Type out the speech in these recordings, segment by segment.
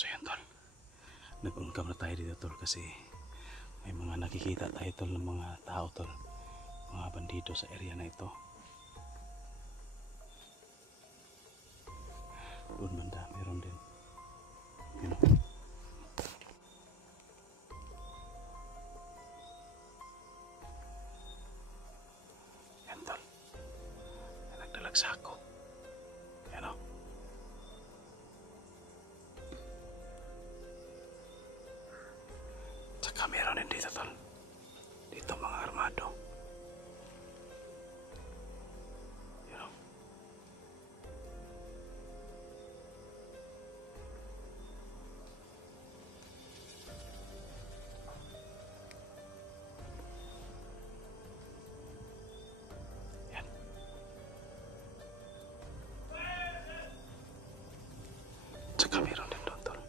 So yan tol, nag-uncam na tayo dito tol kasi may mga nakikita tayo tol ng mga tao tol, mga bandido sa area na ito. Doon banda meron din, you know. Yan tol, nagdalag sako, you know. Tsaka meron din dito tol, dito mga armado, you know. Yan. Tsaka meron din doon tol.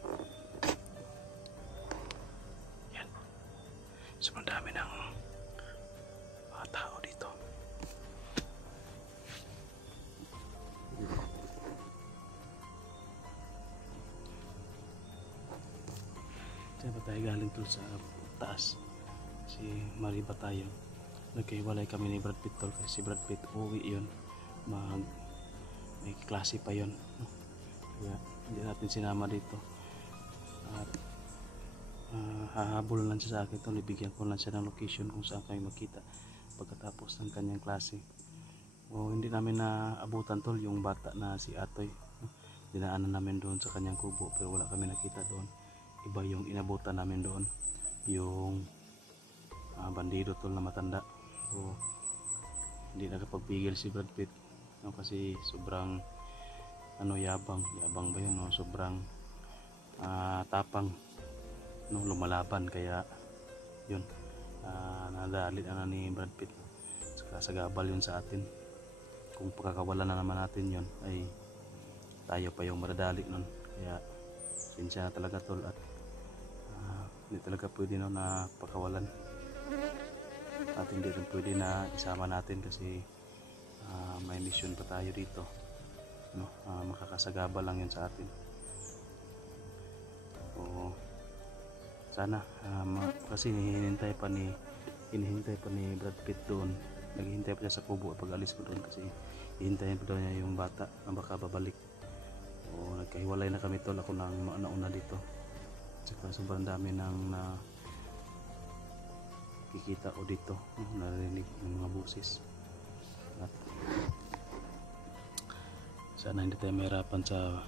Yan. Sobrang dami ng mga tao dito. Diyan ba tayo galing tol sa taas? Si Marie ba tayo? Nagkahiwalay kami ni Brad Pitt tol kasi si Brad Pitt uwi yun. May klase pa yun. Kaya hindi natin sinama dito. At hahabol lang siya sa akin tol. Ibigyan ko lang siya ng location kung saan kami makita pagkatapos ng kanyang klase. Hindi namin naabutan tol yung bata na si Atoy. Dinaanan namin doon sa kanyang kubo pero wala kami nakita doon. Iba yung inabutan namin doon, yung bandido tol na matanda. So hindi nakapagpigil si Brad Pitt, no, kasi sobrang yabang ba yun, no? Sobrang tapang, no, lumalaban, kaya yun, nadali na ni Brad Pitt. Saka sagabal yun sa atin. Kung pagkakawalan na naman natin yun, ay tayo pa yung madadali nun. Kaya sinsya na talaga tol, at hindi talaga pwede no na pakawalan, at hindi rin pwede na isama natin kasi may mission pa tayo dito, no? Makakasagaba lang yun sa atin. O sana kasi hinihintay pa ni Brad Pitt doon, naghihintay pa siya sa kubo pag alis ko doon kasi hihintayin pa doon niya yung bata na baka babalik. O nagkahiwalay na kami tol, ako nang nauna dito. Tsaka sobrang dami nang nakikita ko dito, narinig ng mga boses. At sana hindi tayo mahirapan sa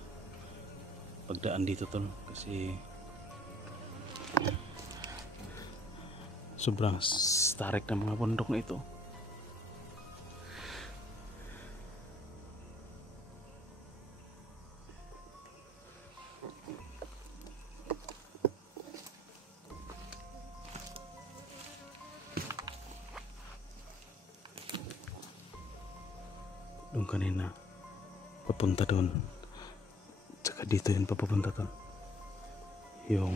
pagdaan dito tol kasi sobrang starik ng mga bundok na ito. Doon kanina papunta doon, tsaka dito yun papunta doon yung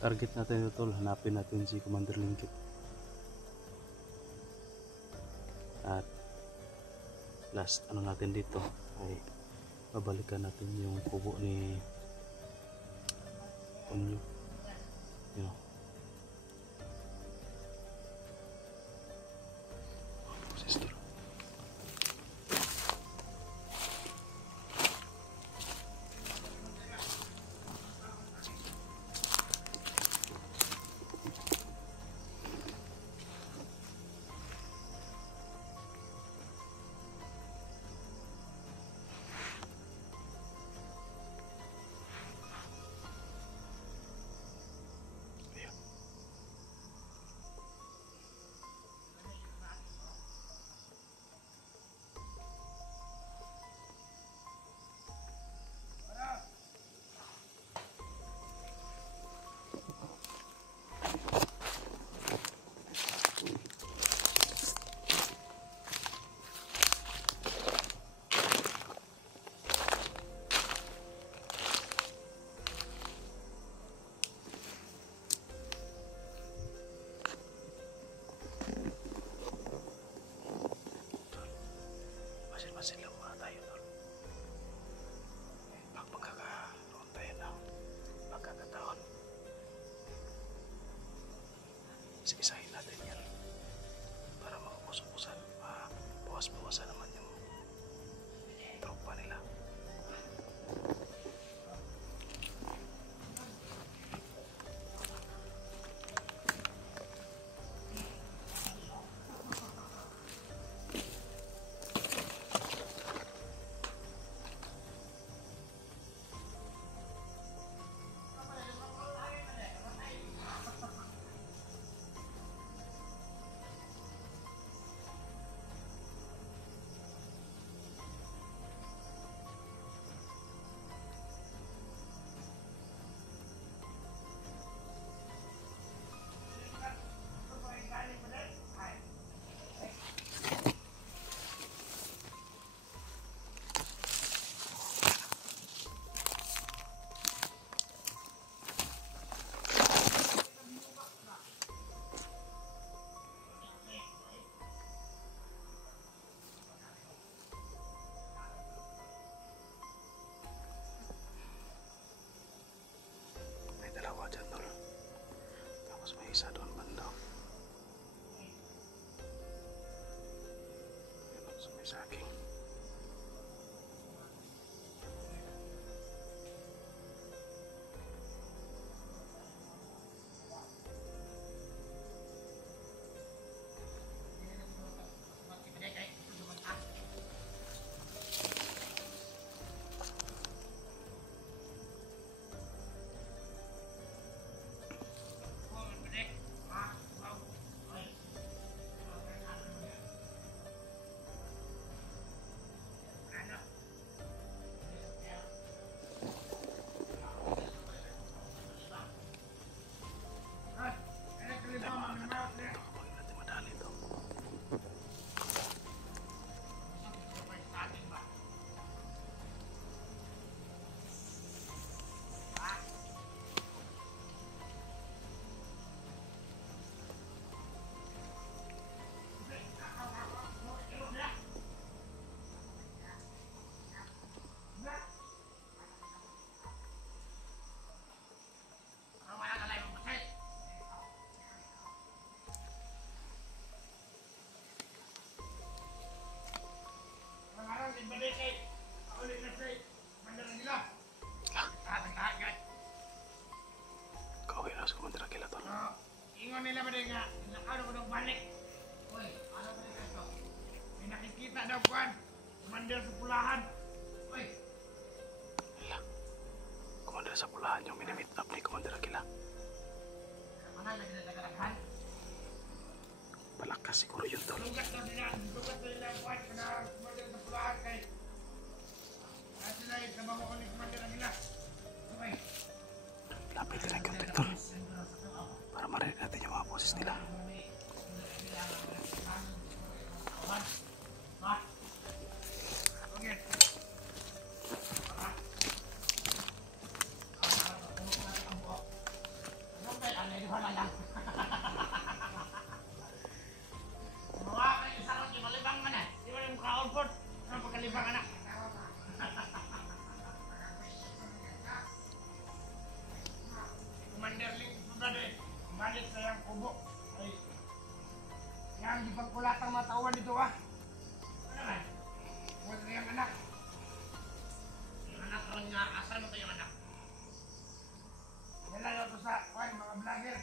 target natin ito tol. Hanapin natin si Commander Linkit at last natin dito ay babalikan natin yung kubo ni Ponyo, you know. Sister, ayun. Isa-isahin natin yan para maubos-ubusan, bawas-bawasan naman yung tropa nila. Dyan tol, tapos may isa doon banda, yun sa may saging. Kauwi na sa Commander Aquila tol. Ingon nila ba nga, nakano ko daw balik. Uy, ano ba nila ito? May nakikita daw kuhan. Commander sa pulahan. Uy. Hala, Commander sa pulahan yung minimit up ni Commander Aquila. Ano na ginagagalahan? Palakas siguro yun tol. Lugat na nila kuhan na Commander sa pulahan kay. At sila yung trabaho ko ni Commander Aquila. Uy. Lapit na yung tol para marinig natin yung mga boses nila. Balik sa yung kubo. Ay. Yan, di pagkulatang matawan dito ah. Ano naman? Huwag na yung anak. Yung anak lang nga. Asan mo ito yung anak? Wala na ito sa mga vlogger.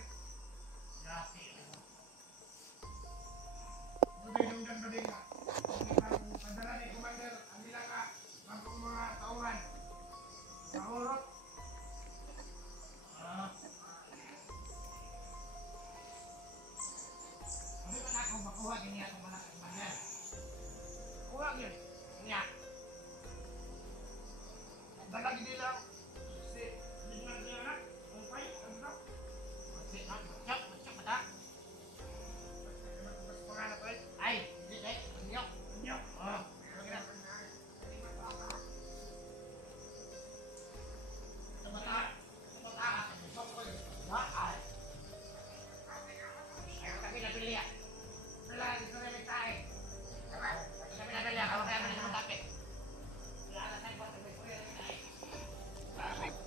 Grabe. Buti yung ganda din nga. Padala ni Commander, ang nila nga, magkong mga tauhan. Mahurot. Makuha gini atong mga Commander. Kuha yun. Niya. Dala gini lang. Si, hindi na siya anak. Ang pay, ang daw. Si, macap mata. Mas pangalan ko eh. Ay, hindi eh. Anyok. Anyok. Oh. Ito mata. Ito mata. Ito ko eh. Ay. Ay, kami nabili ah.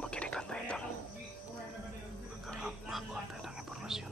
Makinig lang tayo tol. Makakuha tayo ng impormasyon.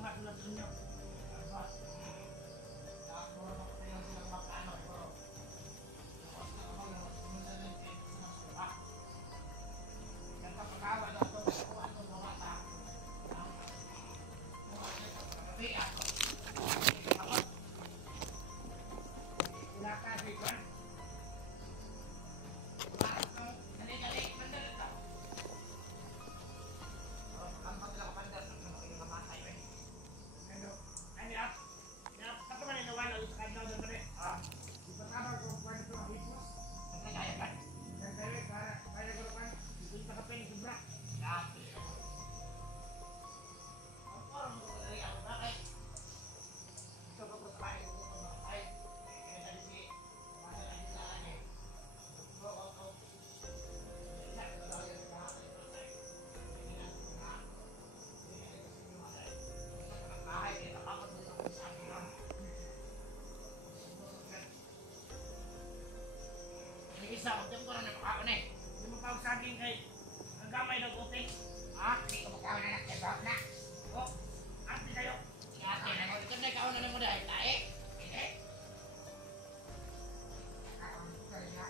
Isa, huwag ko na napakaon eh. Hindi mo pa saging kay ang gamay ng utik. Ha? Hindi ko magkaon na nakibak na. O, ate kayo. Si ate na mo. Ito na ikaw na lang mo dahil tae. Hindi. Kakaon ko ka rin ha.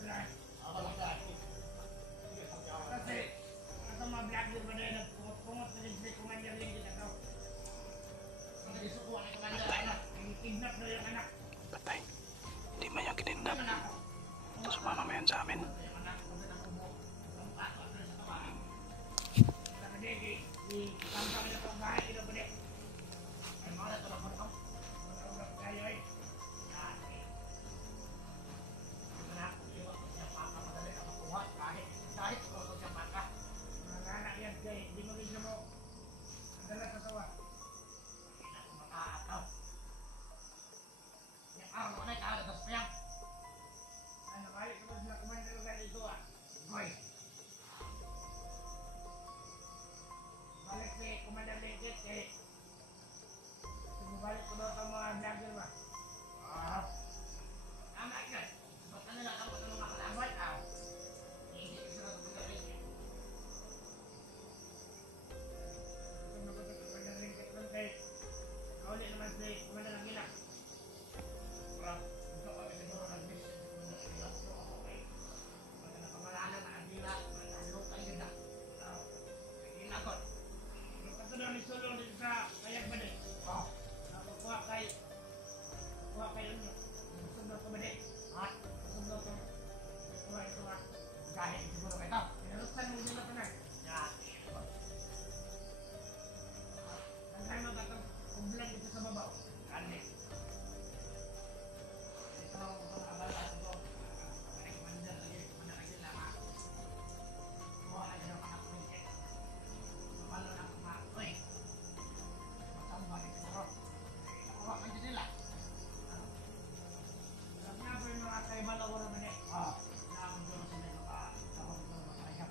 Wala. Wala. Kasi, ang mga vlogger ba dahil nagpungot na rin sila kumanyang rin din ako. Isukuha na kumanda, ano? Kidnap na yung anak. Patay. Hindi man yung kinidnap. Sumama mo yan sa amin. Balik ko daw sa mga vlogger ba? Tama ka. Ba't na lang ako ng mga kalaban? Hindi ko sila rin. Kung nabagat ko ng ringkit lang kay kauli naman si kumanda ng gila. Ito ko siguro nag-miss. Pag napamalanan na ang gila, malalok ang gila. Gila ko. Nung katulong ni Sulong dito sa kayag ba din? Kuha kayo nyo. Sundot ko ba din? Ha? Sundot ko. Kuha. Kahit siguro ka ito. Pinaruksan mo nila ka na. Yan. Ang tayo magkatang kumbulan dito sa babaw. Kani. Ito ang abala ito. Ang kumanda lagi. Kumanda lagi lang. Kuha kayo ng anak ko. Kapalo na kumain. Uy. Matamba ito siguro. Kuha kayo nila. Alam niya po yung mga kaibala ko naman eh. Naamon ko na sila yung makakapag ko na makakayap.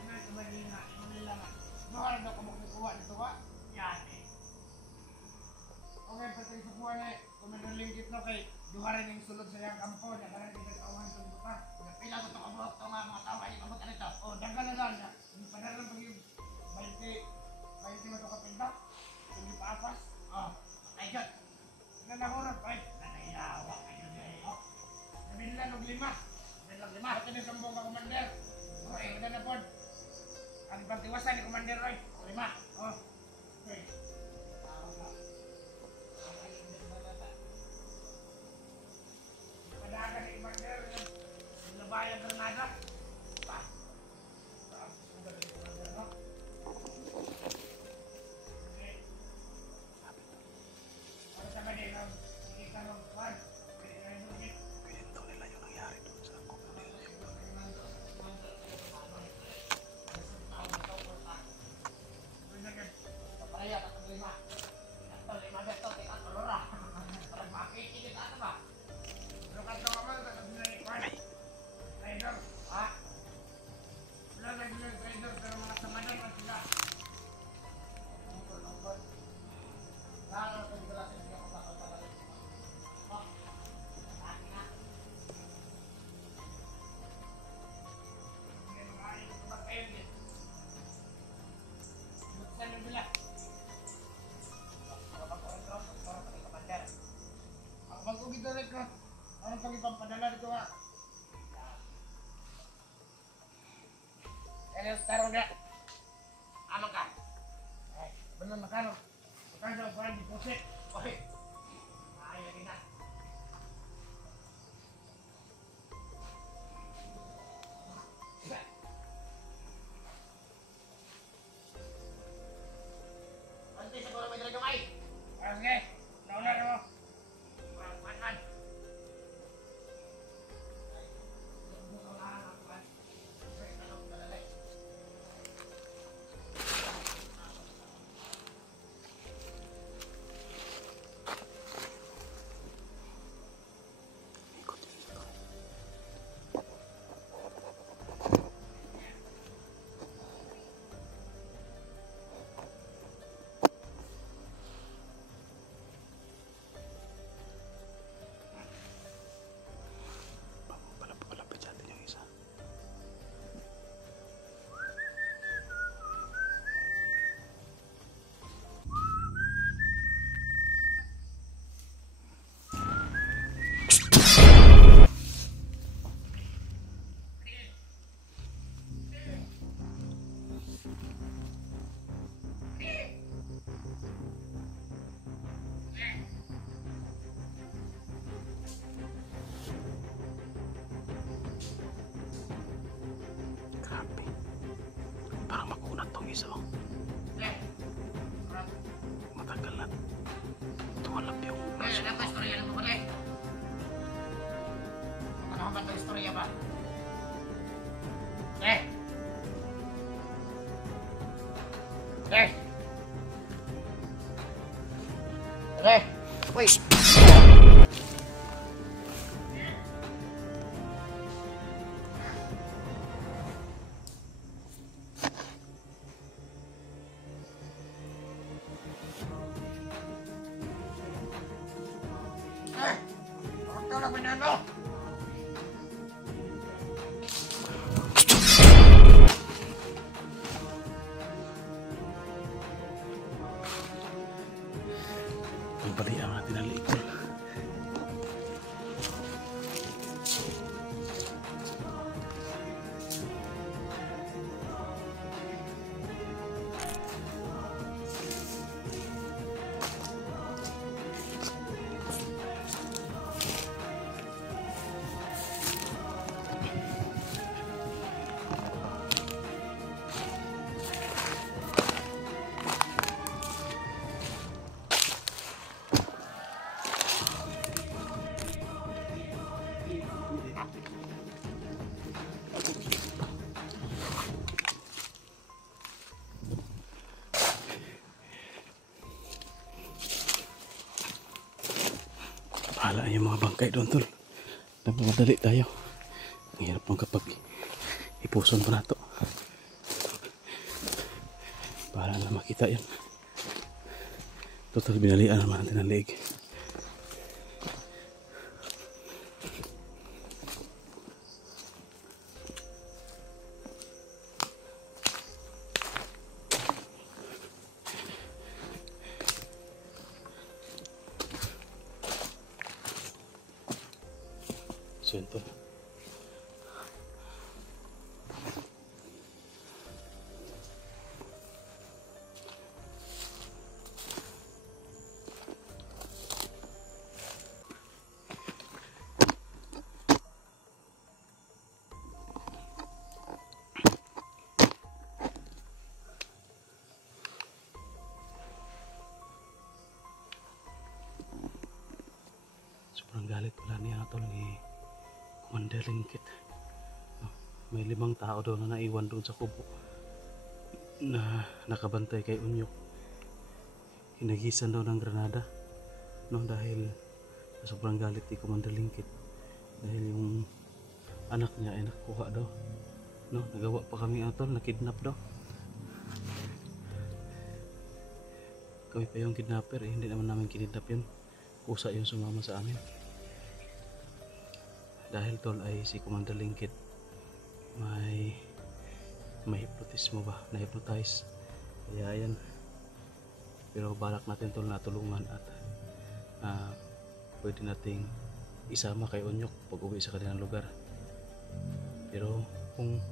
Ano ito ba nila? Ano nila nga? Mahal na ka magkukuha nito ba? Yan eh. Okay, pati sa kuha na eh. Kung may nalingkit na kay duharin yung sulod sa iyang kampo. Dagalan yung katawan sa buka. Pila ko ito kabuhok ito mga tao ay mabuka nito. O, dagalan lang. Yung panaran pag yung 20 mo ito kapinta. Hindi pa apas. Ay God. Nanahurot pa eh. Nanayawa kayo dahil. Nabilan og 5. Nabilan 5. Ito na sambong ka, Commander. Okay, wala na po. Ang pagtiwasan ni Commander Roy. 5. Okay. Padagan ni Commander. Labayan Granada. Pa. Sudah ni Commander, no? Sama din ang kita ng kwan. Pinto nila yung nangyari doon sa ako. Papaya ka ng 5. Ito, 5 beto, tika tulura. Parang makikita ito ba? Pero kanto ka man, tarong dia. Aman ka. Ay, bener makano. Makano sa parang deposit. Oy. Ay, lagi na. Ante sa kono may dala gamay. Sige. Nauna mo. Man. Palapit sa atin yung isa. Grabe. Parang makunat tong isa. Oh. Matagal na. Tumalap yung braso. Ano ba istorya mo pala? Ano ba ito istorya ba? Eh! Wait! Ito lang pinano! Ang pali ang atin ang liikol. Bahala yung mga bangkay doon, tol. Nagmamadali tayo. Ang hirap nung kapag ipuson pa na to. Bahala na makita yan. Total binalian naman natin ang leeg. So yun, tol. Sobrang galit pala niya tol ni Commander Ringkit. May 5 tao daw na naiwan doon sa kubo na nakabantay kay Unyok. Hinagisan daw ng granada, no, dahil sobrang galit ni Commander Ringkit dahil yung anak niya ay nakuha daw, no. Nagawa pa kami atol, nakidnap daw. Kami pa yung kidnapper, eh. Hindi naman namin kinidnap yun. Kusa yung sumama sa amin. Dahil tol ay si Commander Ringkit may hypnotismo ba, na-hypnotize. Kaya yan. Pero balak natin tol na tulungan at pwede nating isama kay Unyok pag uwi sa kanilang lugar. Pero kung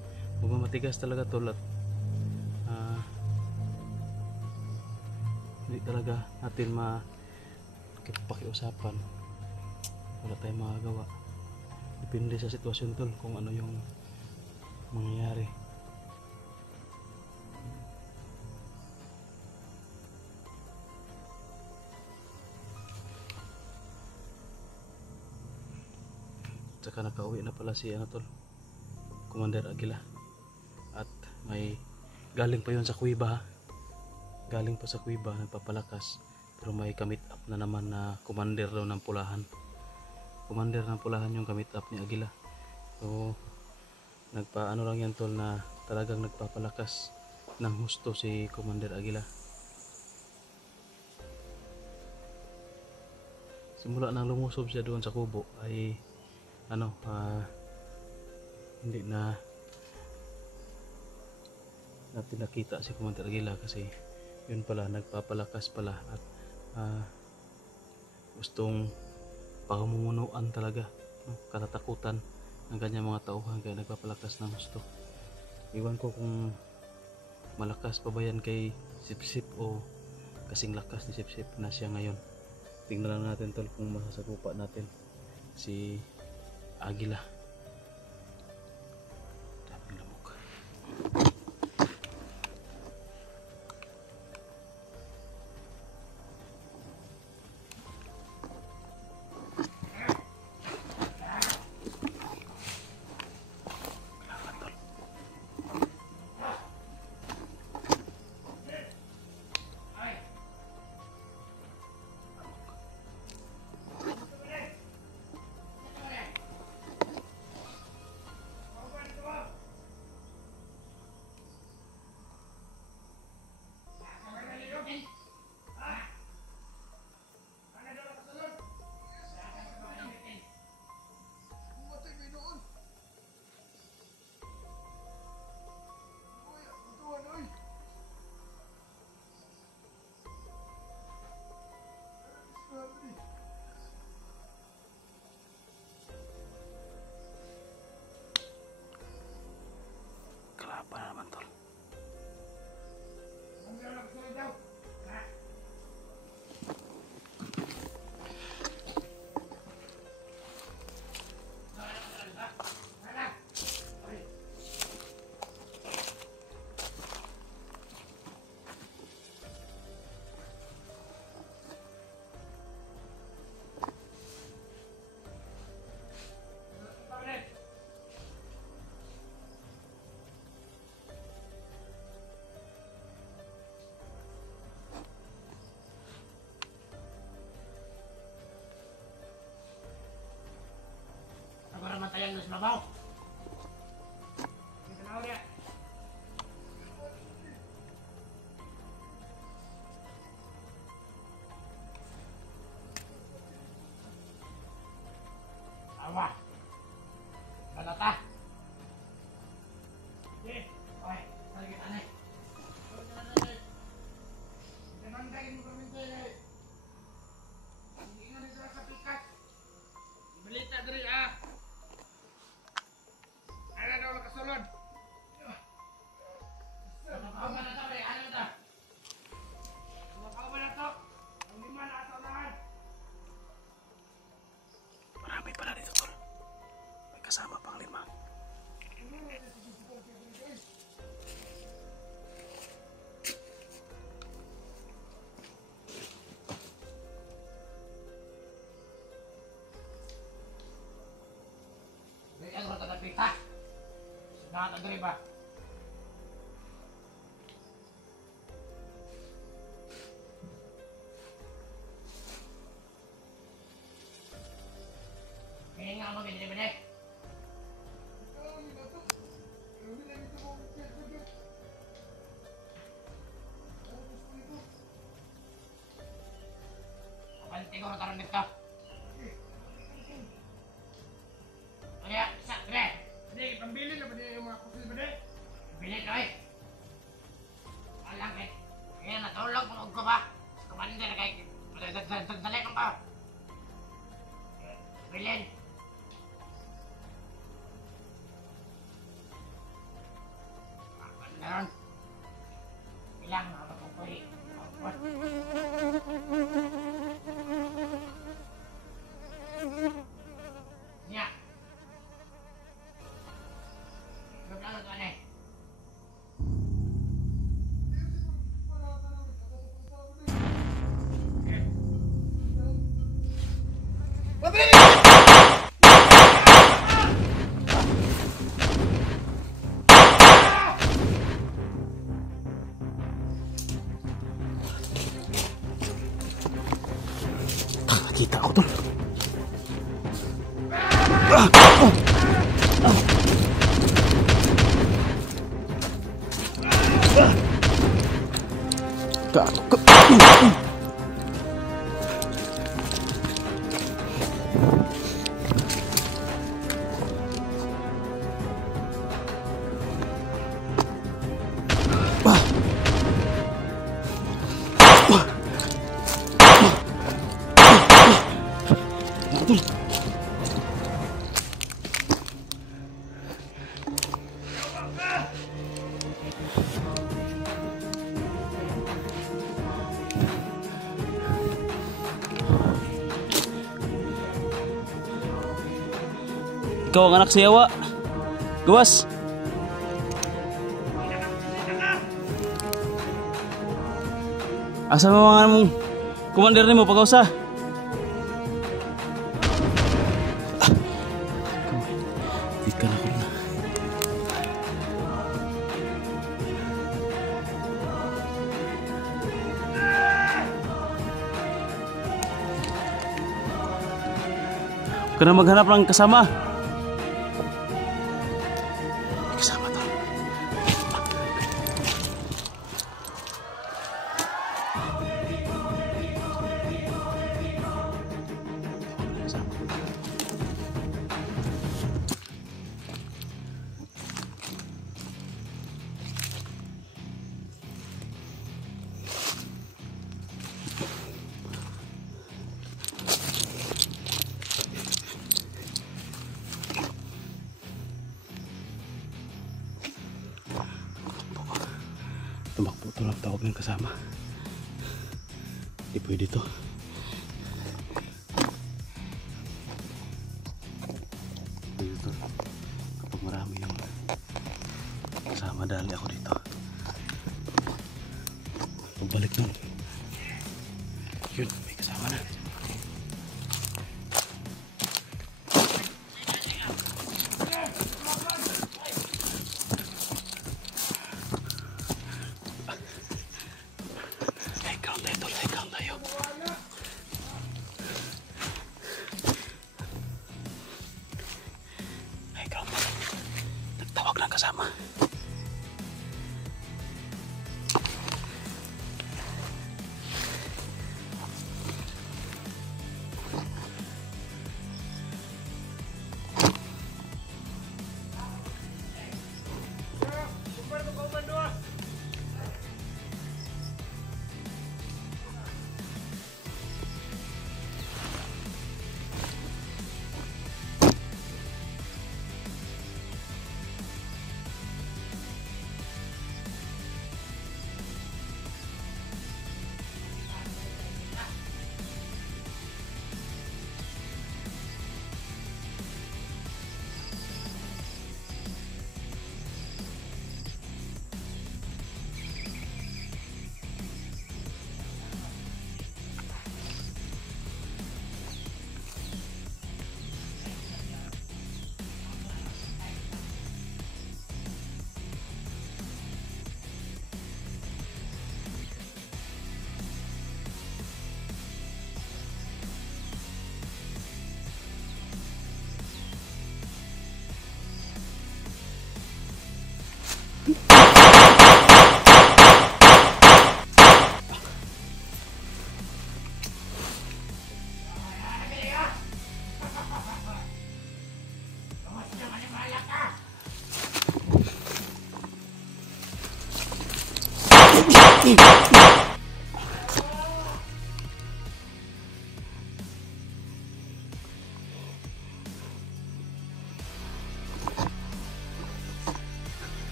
matigas talaga tol at hindi talaga natin pakiusapan, wala tayong magagawa. Depende sa sitwasyon tol kung ano yung mangyayari. Tsaka nakauwi na pala si tol, Commander Aguila, at may galing pa yun sa kuiba, galing pa sa kuiba nagpapalakas, pero may kamit up na naman na commander daw ng pulahan. Commander ng pulahan yung kamit up ni Aguila. So nagpaano lang yan tol na talagang nagpapalakas ng husto si Commander Aguila. Simula nang lumusob siya doon sa kubo ay hindi na natin nakita si Commander Aguila, kasi yun pala nagpapalakas pala at gustong pamumunuan talaga, no? Katatakutan ng kanyang mga tauhan, kaya nagpapalakas ng gusto. Iwan ko kung malakas pa ba yan kay Sipsip o kasing lakas ni Sipsip na siya ngayon. Tingnan lang natin tol kung masasagupa natin si Aguila. Daming lamok. Kalaban na naman tol. Matayan na sa babaw. Dito na ulit. Awa. Balata. Okay. Okay. Talagit anay. Nananggayin mo kami tayo. Hindi nga nito sa pikas. Balita diri Ano daw nakasulod? Ano ba na ito? Ano ito? Ano ba na ito? Ang lima na ito lahat. Marami pala dito tol, may kasama pang 5. May ano ito nagpita? Nakatagri ba? Kaya nga mo binili-bili. Kapanti ko mataroon nito. Kaya, isa, tre. Hindi, pambili na ba yung mga kusil ba ikaw ang anak sa yawa. Gawas. Asa mo mga mong commander nimo pagkausa? Di ka na ko na. Huwag ka na maghanap ng kasama. Kasama to. Tumakbo ito, nagtawag ng kasama. Hindi pwede ito. Pwede ito. Kapag marami yung kasama, dali ako dito. Pagbalik nun, yun, may kasama na. Nagtawag ng kasama.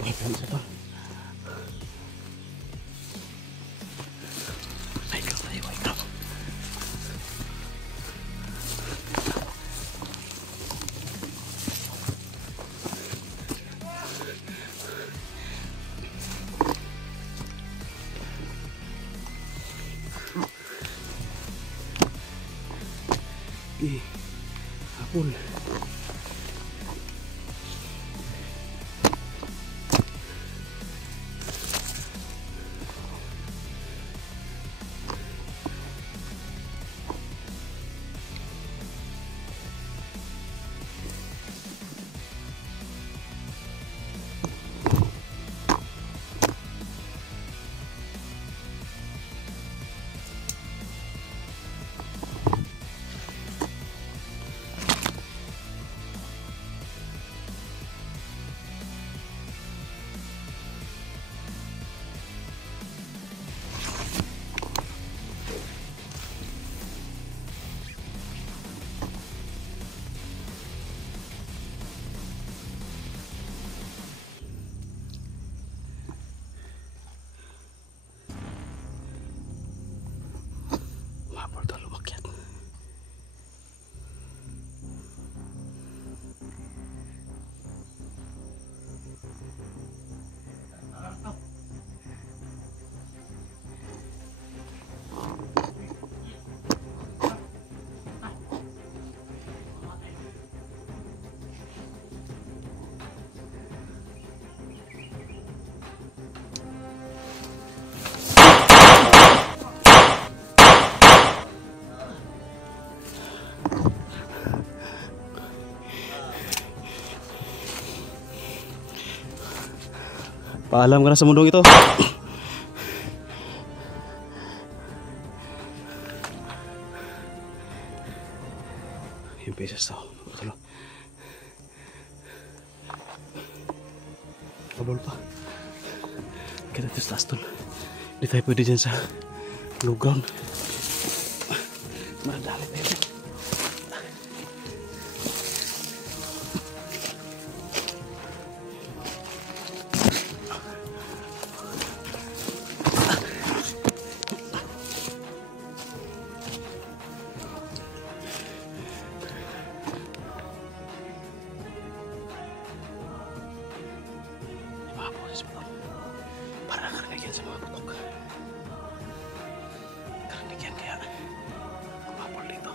Buhay pa isa to. Ay, ikaw tayo, ikaw. Hapon. Paalam ka na sa mundong ito. Yung pesos to. Talo. Kabol pa. Kita ito sa taas tol. Hindi tayo pwede dyan sa low ground. Madali tayo. Para nakarinig yan sa mga putok. Karinig yan kaya kumapol dito.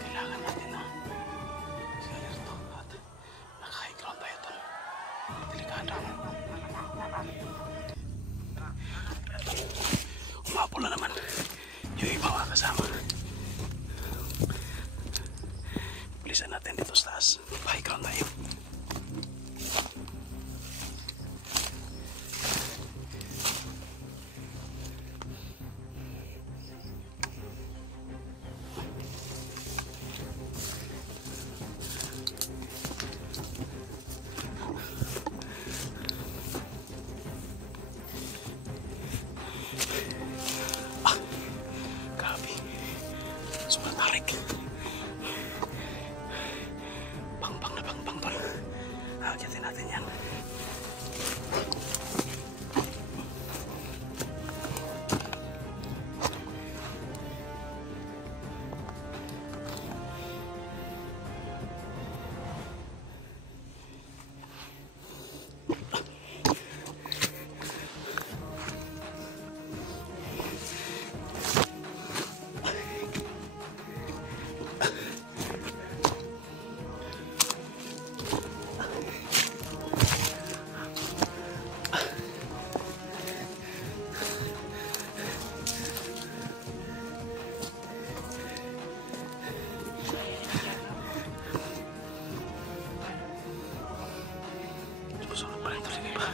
Kailangan natin na si alerto at naka-high ground tayo ito. Delikado. Umapol na naman yung ibang mga kasama. Bilisan natin dito sa taas. High ground tayo. Grabe. Sobrang tarik. Pang na pang tol. Akyatin natin yan. Susunod pa rin tol yung iba.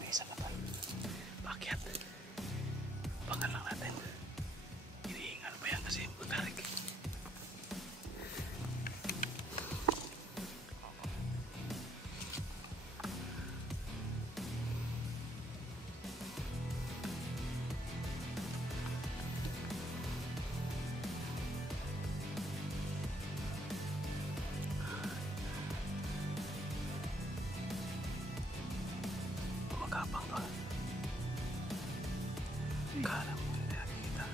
May isa pa tol. Bakit? Pangal lang natin. Hinihingal pa yan kasi magtarik. Magkapang to. Kala mo hindi nakikita.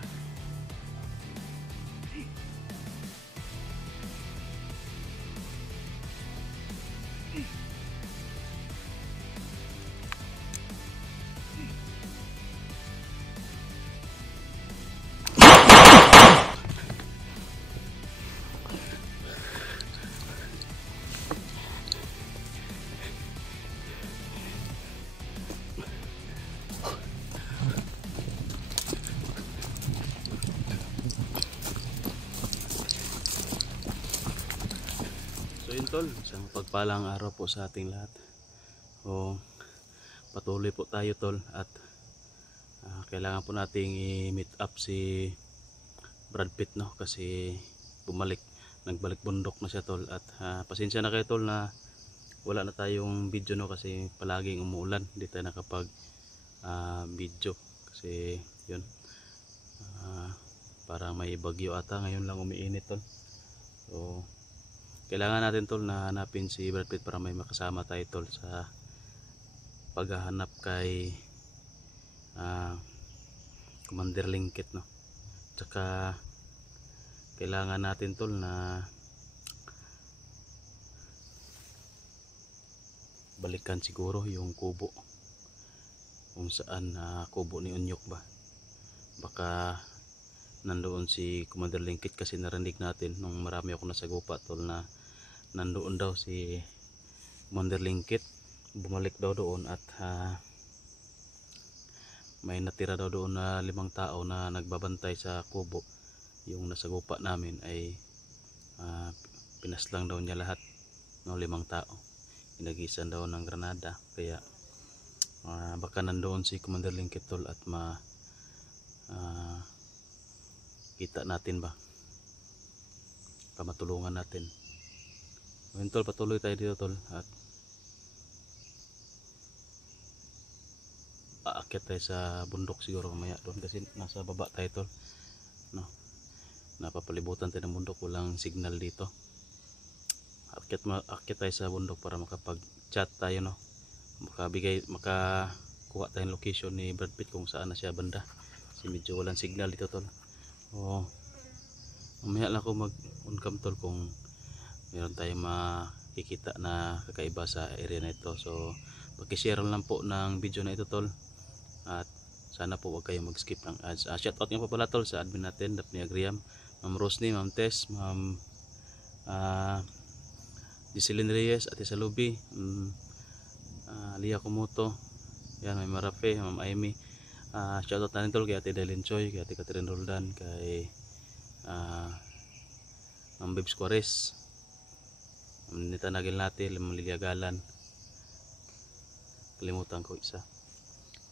So yun tol, isang pagpalang araw po sa ating lahat. O patuloy po tayo tol at Kailangan po nating i-meet up si Brad Pitt, no, kasi nagbalik bundok na siya, tol. At pasensya na kayo, tol, na wala na tayong video, no, kasi palaging umuulan, hindi tayo nakapag video kasi yun, parang may bagyo ata ngayon lang umiinit, tol. So kailangan natin, tol, na hanapin si Brad Pitt para may makasama tayo, tol, sa paghahanap kay Commander Linkit, no. Tsaka kailangan natin, tol, na balikan siguro yung kubo kung saan kubo ni Unyok ba. Baka nandoon si Commander Linkit, kasi narinig natin nung marami ako nasagupa, tol, na nandoon daw si Commander Linkit. Bumalik daw doon at may natira daw doon na 5 tao na nagbabantay sa kubo. Yung nasagupa namin ay pinaslang daw niya lahat, no, 5 tao. Inagisan daw ng granada, kaya baka nandoon si Commander Linkit, tol, at kita natin ba, matulungan natin. Ngayon, tol, patuloy tayo dito, tol, at aakyat tayo sa bundok siguro mamaya doon, kasi nasa baba tayo, tol, no. Napapalibutan tayo ng bundok, walang signal dito. Aakyat tayo sa bundok para makapag chat tayo, no, makakuha tayong location ni Brad Pitt kung saan na siya banda, kasi medyo walang signal dito, tol. Mamaya lang ako mag on cam, tol, kung meron tayong makikita na kakaiba sa area na ito. So paki-share lang po ng video na ito, tol, at sana po wag kayong mag-skip ng ads. Shoutout nga po pala, tol, sa admin natin, Daphne Agriam, Ma'am Rosny, Ma'am Tess, Ma'am Giseline Reyes, Ate Salubi, Lia Kumoto, yan, may Marafe, Ma'am Amy. Shoutout natin, tol, kay Ate Dailin Choi, kay Ate Catherine Roldan, kay Ma'am Bibs Quares, Ma'am Nita Nagil natin, Ma'am Lilia Galan, kalimutan ko isa.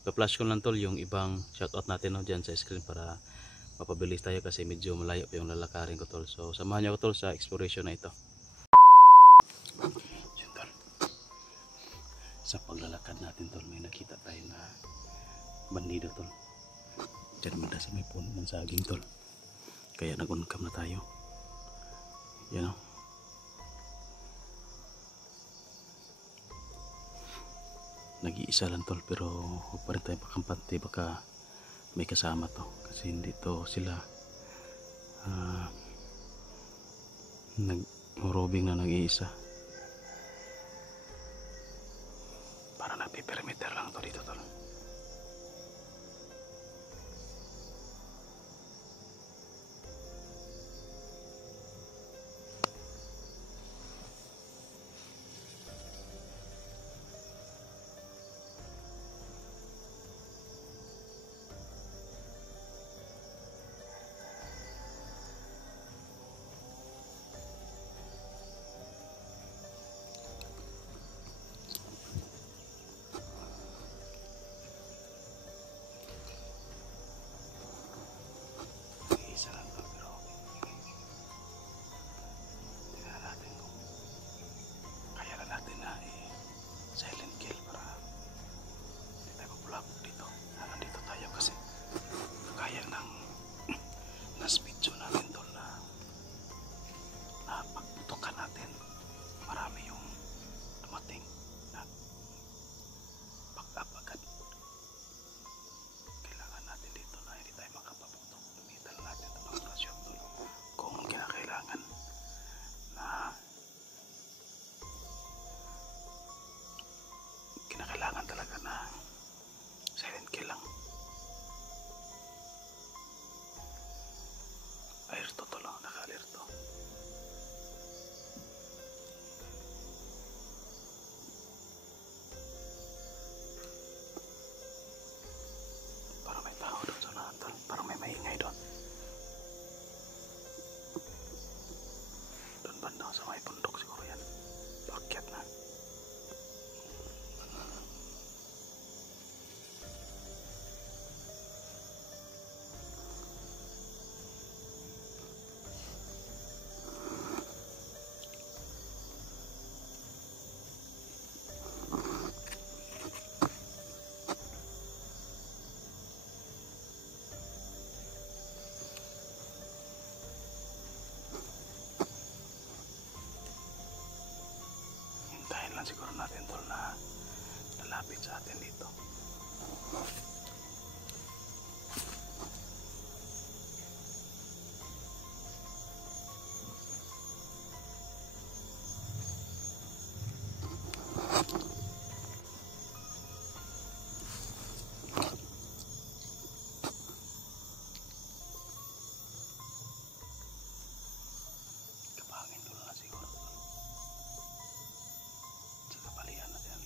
Pa-flash ko lang, tol, yung ibang shoutout natin, no, dyan sa screen para mapabilis tayo, kasi medyo malayo pa yung lalakarin ko, tol. So samahan niyo ako, tol, sa exploration na ito. Yun, tol, sa paglalakad natin, tol, may nakita tayo na bandido, tol. Diyan manda sa may puno ng saging, tol, kaya nag-uncam na tayo. Yan, o. Nag-iisa lang, tol, pero huwag pa rin tayo pakampante, baka may kasama to, kasi hindi to sila nag-robing na nag-iisa. Para nagpi-perimeter lang to dito, tol. Hintayin lang siguro natin tol na lalapit sa atin dito. Kapangin dulu na siguro tol. Sa kapalian natin.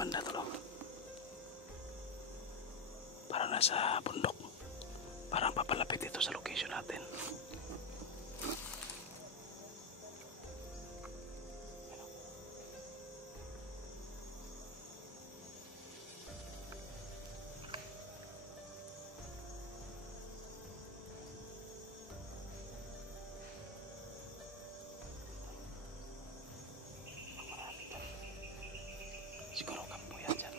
banda tol. Para nasa bundok. Parang papalapit ito sa location natin. Siguro kampo yan dyan.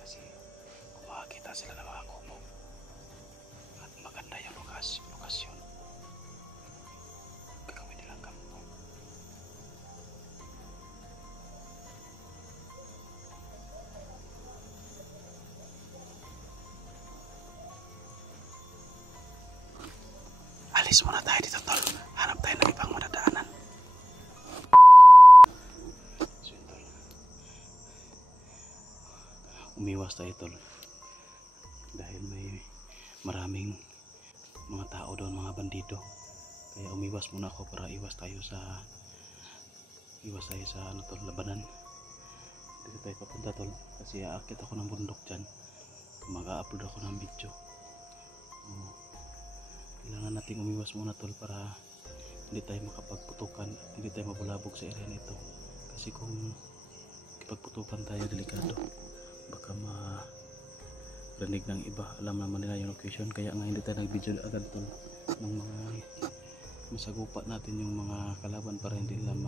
Kasi kung makakita sila ng mga kubo at maganda yung lokasyon, gagawin nilang kampo. Alis muna tayo dito tol. Hanap tayo ng ibang madadaanan. Umiwas tayo tol dahil may maraming mga tao doon, mga bandido, kaya umiwas muna ako para iwas tayo sa ano tol, labanan. Dito tayo papunta tol kasi aakit ako ng bundok dyan, mag-a-upload ako ng video. Kailangan nating umiwas muna tol para hindi tayo makapagputukan, hindi tayo mabulabog sa area nito, kasi kung kipagputukan tayo delikado, baka marinig ng iba, alam naman nila yung location. Kaya nga hindi tayo nag-video agad tol ng mga masagupa natin yung mga kalaban para hindi nila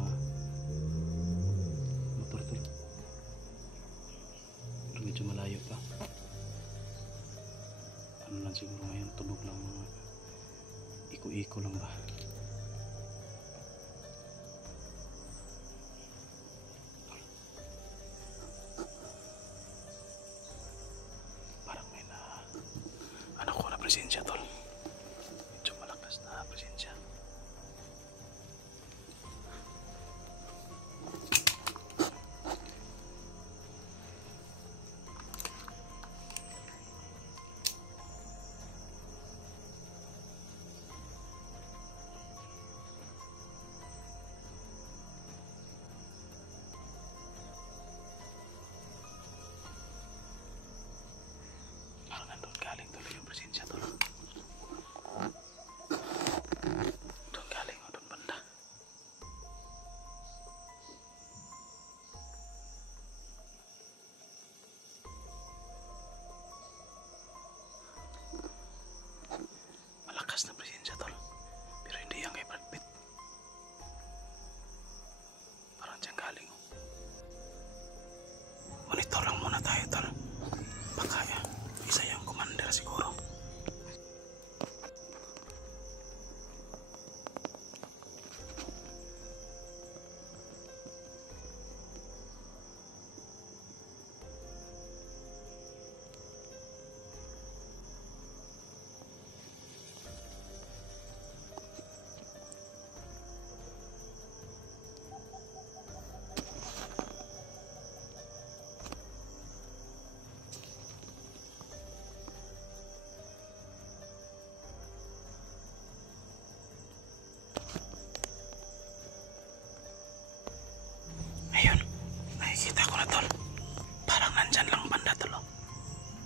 maturtol. Pero medyo malayo pa, ano lang siguro ngayon, tunog lang, mga iko-iko lang ba. Presensya tol, medyo malakas na presensya. Parang nandun galing tuloy yung presensya tol. Na presensya tol, pero hindi yan kay Brad Pitt, parang dyan galing. Monitor lang muna tayo tol, baka isa yung commander siguro. Nakikita ko na tol, parang nandyan lang banda tol,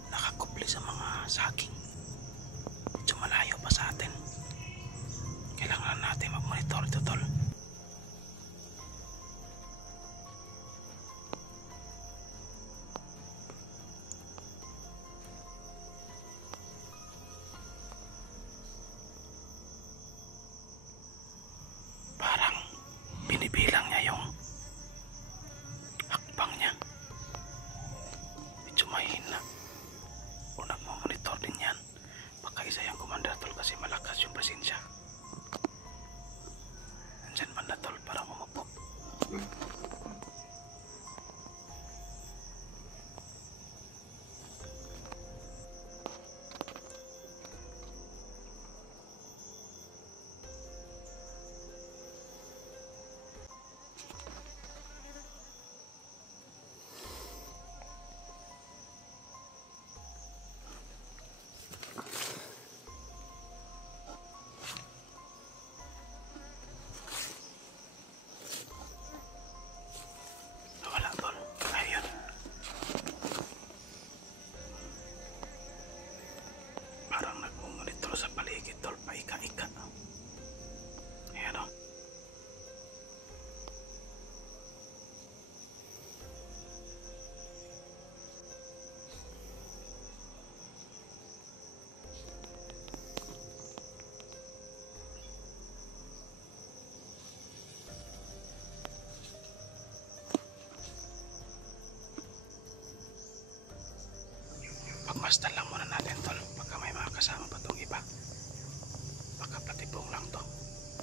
nakakupli sa mga saging, medyo malayo pa sa atin. Kailangan natin mag-monitor ito tol. Parang binibilang niya yung hakbang niya, medyo mahina, o nagmamonitor din yan. Baka isa yung commander tol kasi malakas yung presensya. Andyan banda tol, parang umupo.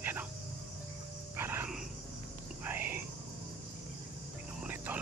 Yan o. Parang may minumonitor.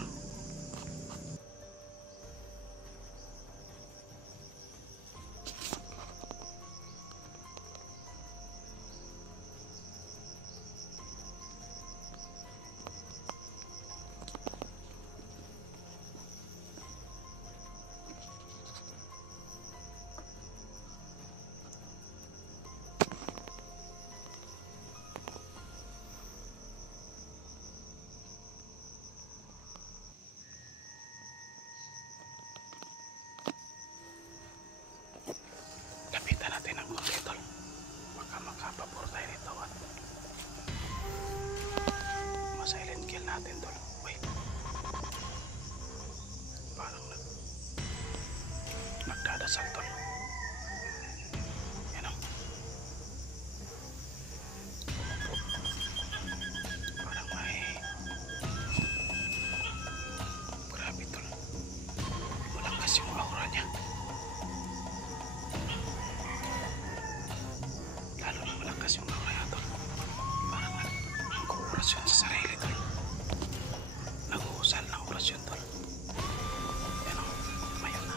Lapitan natin ang konti, tol. Baka makapabor tayo nito at ma-silent kill natin, tol. Uy. Parang nagdadasal, tol. Yan o. Parang may grabe, tol. Malakas yung aura niya. Lalo na malakas yung aura niya, tol. Parang nag-orasyon sa sarili, tol. Nag-uusal ng orasyon, tol. Yan o. Mayon na.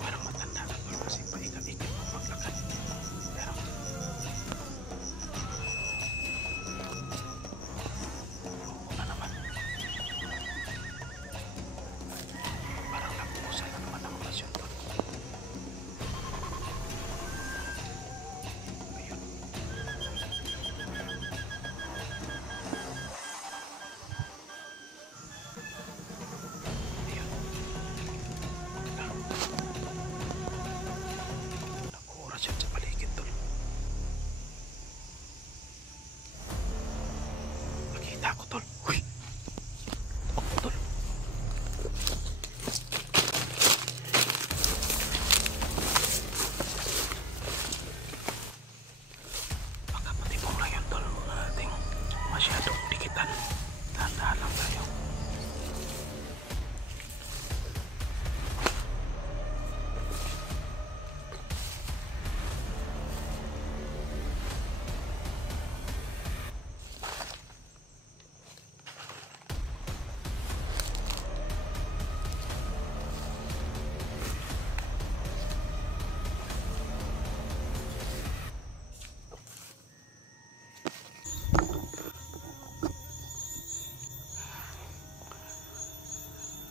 Parang matanda ka, tol, kasi paikat-ikat mo maglakad. Pero una naman, parang nag-uusal na naman ng orasyon, tol. Ayun. Ayun. Nag-uurasyon sa paligid, tol. Nakita ko, tol. Uy! Tumakbo, tol. Baka patibong lang yun, tol. Ating masyadong dikitan. Dahan-dahan lang tayo.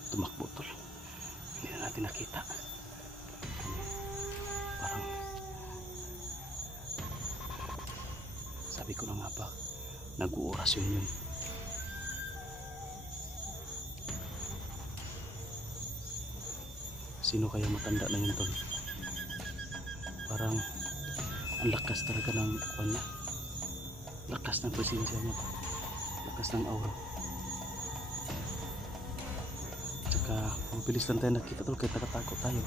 Tumakbo, tol. Hindi na natin nakita. Parang sabi ko na nga ba, nag-uurasyon yun. Sino kaya matanda na yun, tol? Parang ang lakas talaga ng kanya. Lakas ng presensya niya. Lakas ng aura. Tsaka mabilis lang tayo nakita, tol, kaya nakatakot tayo.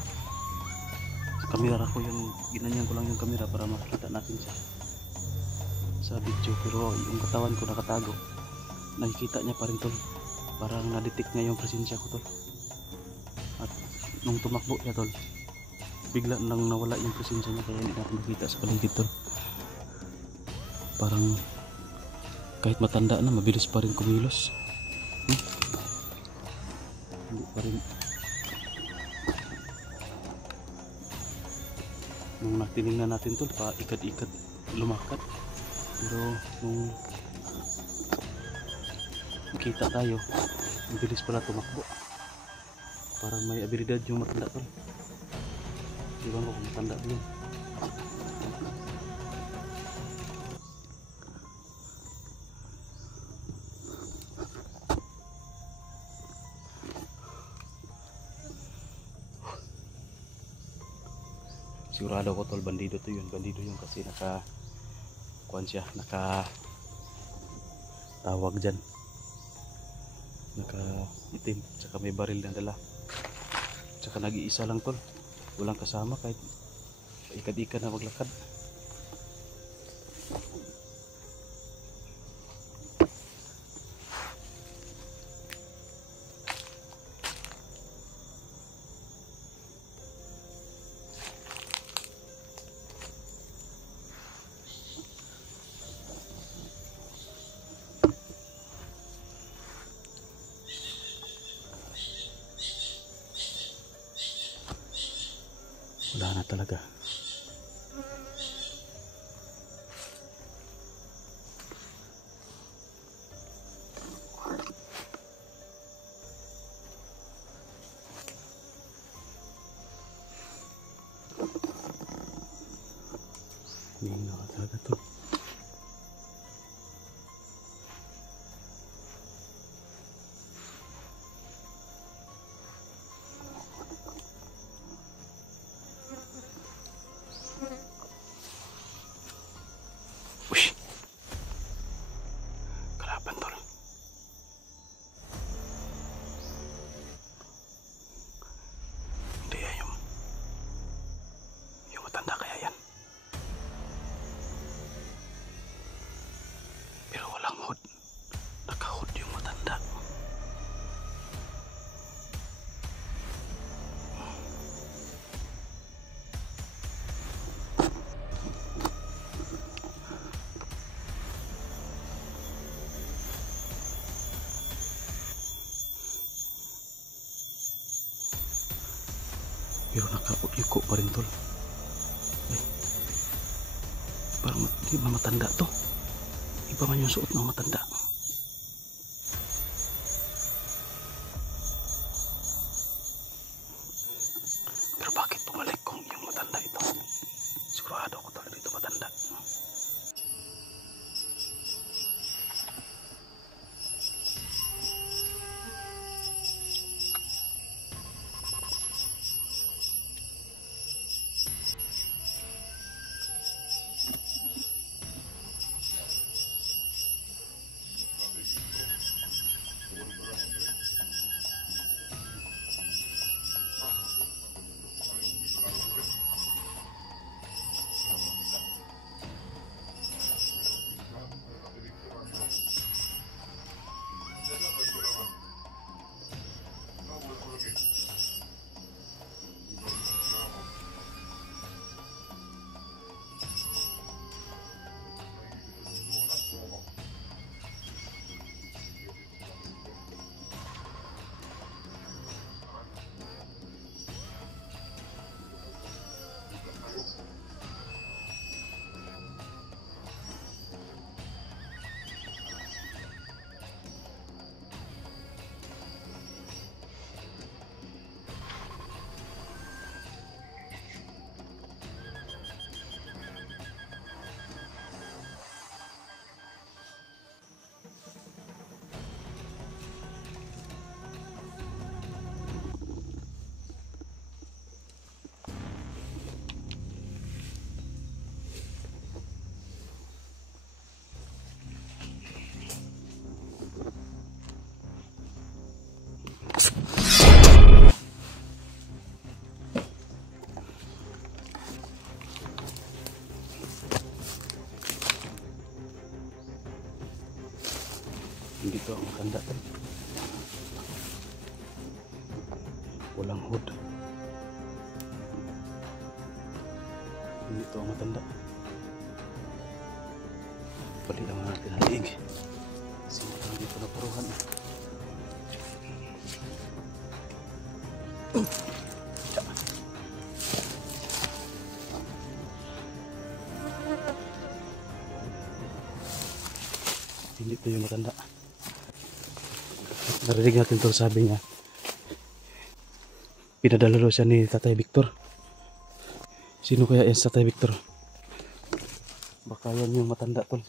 Sa kamera ko yung ginanyan ko lang yung kamera para makita natin siya sa video, pero yung katawan ko nakatago. Nakikita niya pa rin, tol. Parang na-detect niya yung presensya ko, tol. At nung tumakbo niya, tol, bigla nang nawala yung presensya niya, kaya hindi natin makita sa paligid, tol. Parang kahit matanda na, mabilis pa rin kumilos. Hindi pa rin. Nung natinignan natin, tol, pa ikad-ikad lumakad. Pero nung makita tayo, mabilis pala tumakbo. Parang may abilidad yung matanda, tol. Di ba kung matanda din? Sigurado ko, tol, bandido to yun. Bandido yun kasi kuan siya, tawag dyan, itim, tsaka may baril na dala, tsaka nag-iisa lang, tol, walang kasama kahit ikad-ikad na maglakad. Wala na talaga. Mingaw na talaga to. Uy! Kalaban tol. Hindi yan yung matanda kaya yan. Pero walang hood. Naka-hood yung matanda. Pero naka-iko pa rin tol. Eh, parang di ba matanda to? Iba man yung suot ng matanda. Pero bakit bumalik kung yung matanda ito? Sigurado ako talaga dito matanda. Hindi to ang matanda. Walang hood. Hindi to ang matanda. Balik lang natin ang liig. Kasi matang dito na puruhan. Hindi to yung matanda. Narinig natin to, sabi niya pinadala daw siya ni Tatay Victor. Sino kaya yan sa Tatay Victor? Baka yan yung matanda tol.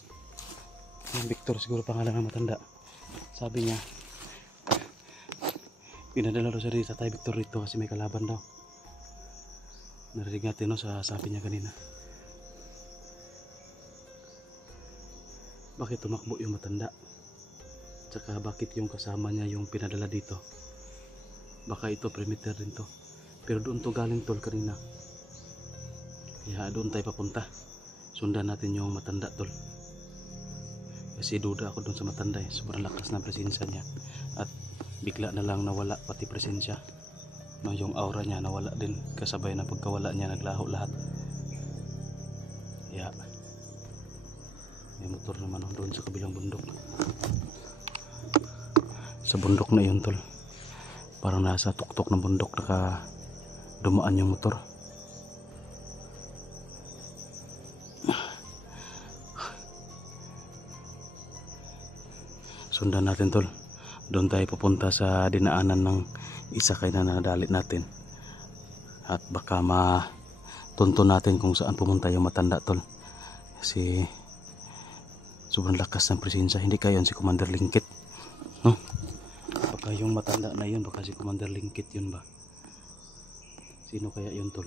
Yung Victor siguro pangalan ng matanda. Sabi niya pinadala daw siya ni Tatay Victor rito kasi may kalaban daw. Narinig natin no, sa sabi niya kanina. Bakit tumakbo yung matanda? Tsaka bakit yung kasama niya yung pinadala dito? Baka ito perimeter din to. Pero doon to galing tol kanina. Kaya doon tayo papunta. Sundan natin yung matanda tol. Kasi duda ako doon sa matanda eh. Sobrang lakas na presensya niya. At bigla na lang nawala pati presensya. No, yung aura niya nawala din. Kasabay na pagkawala niya naglaho lahat. Kaya may motor naman doon sa kabilang bundok. Sa bundok na yun tol, parang nasa tuktok ng bundok naka dumaan yung motor. Sundan natin tol. Doon tayo pupunta sa dinaanan ng isakay na nadalit natin. At baka matunto natin kung saan pumunta yung matanda tol. Kasi sobrang lakas ng presensya. Hindi kayo si Commander Lingkit, no? Baka yung matanda na yun, baka si Commander Lingkit yun ba? Sino kaya yun tol?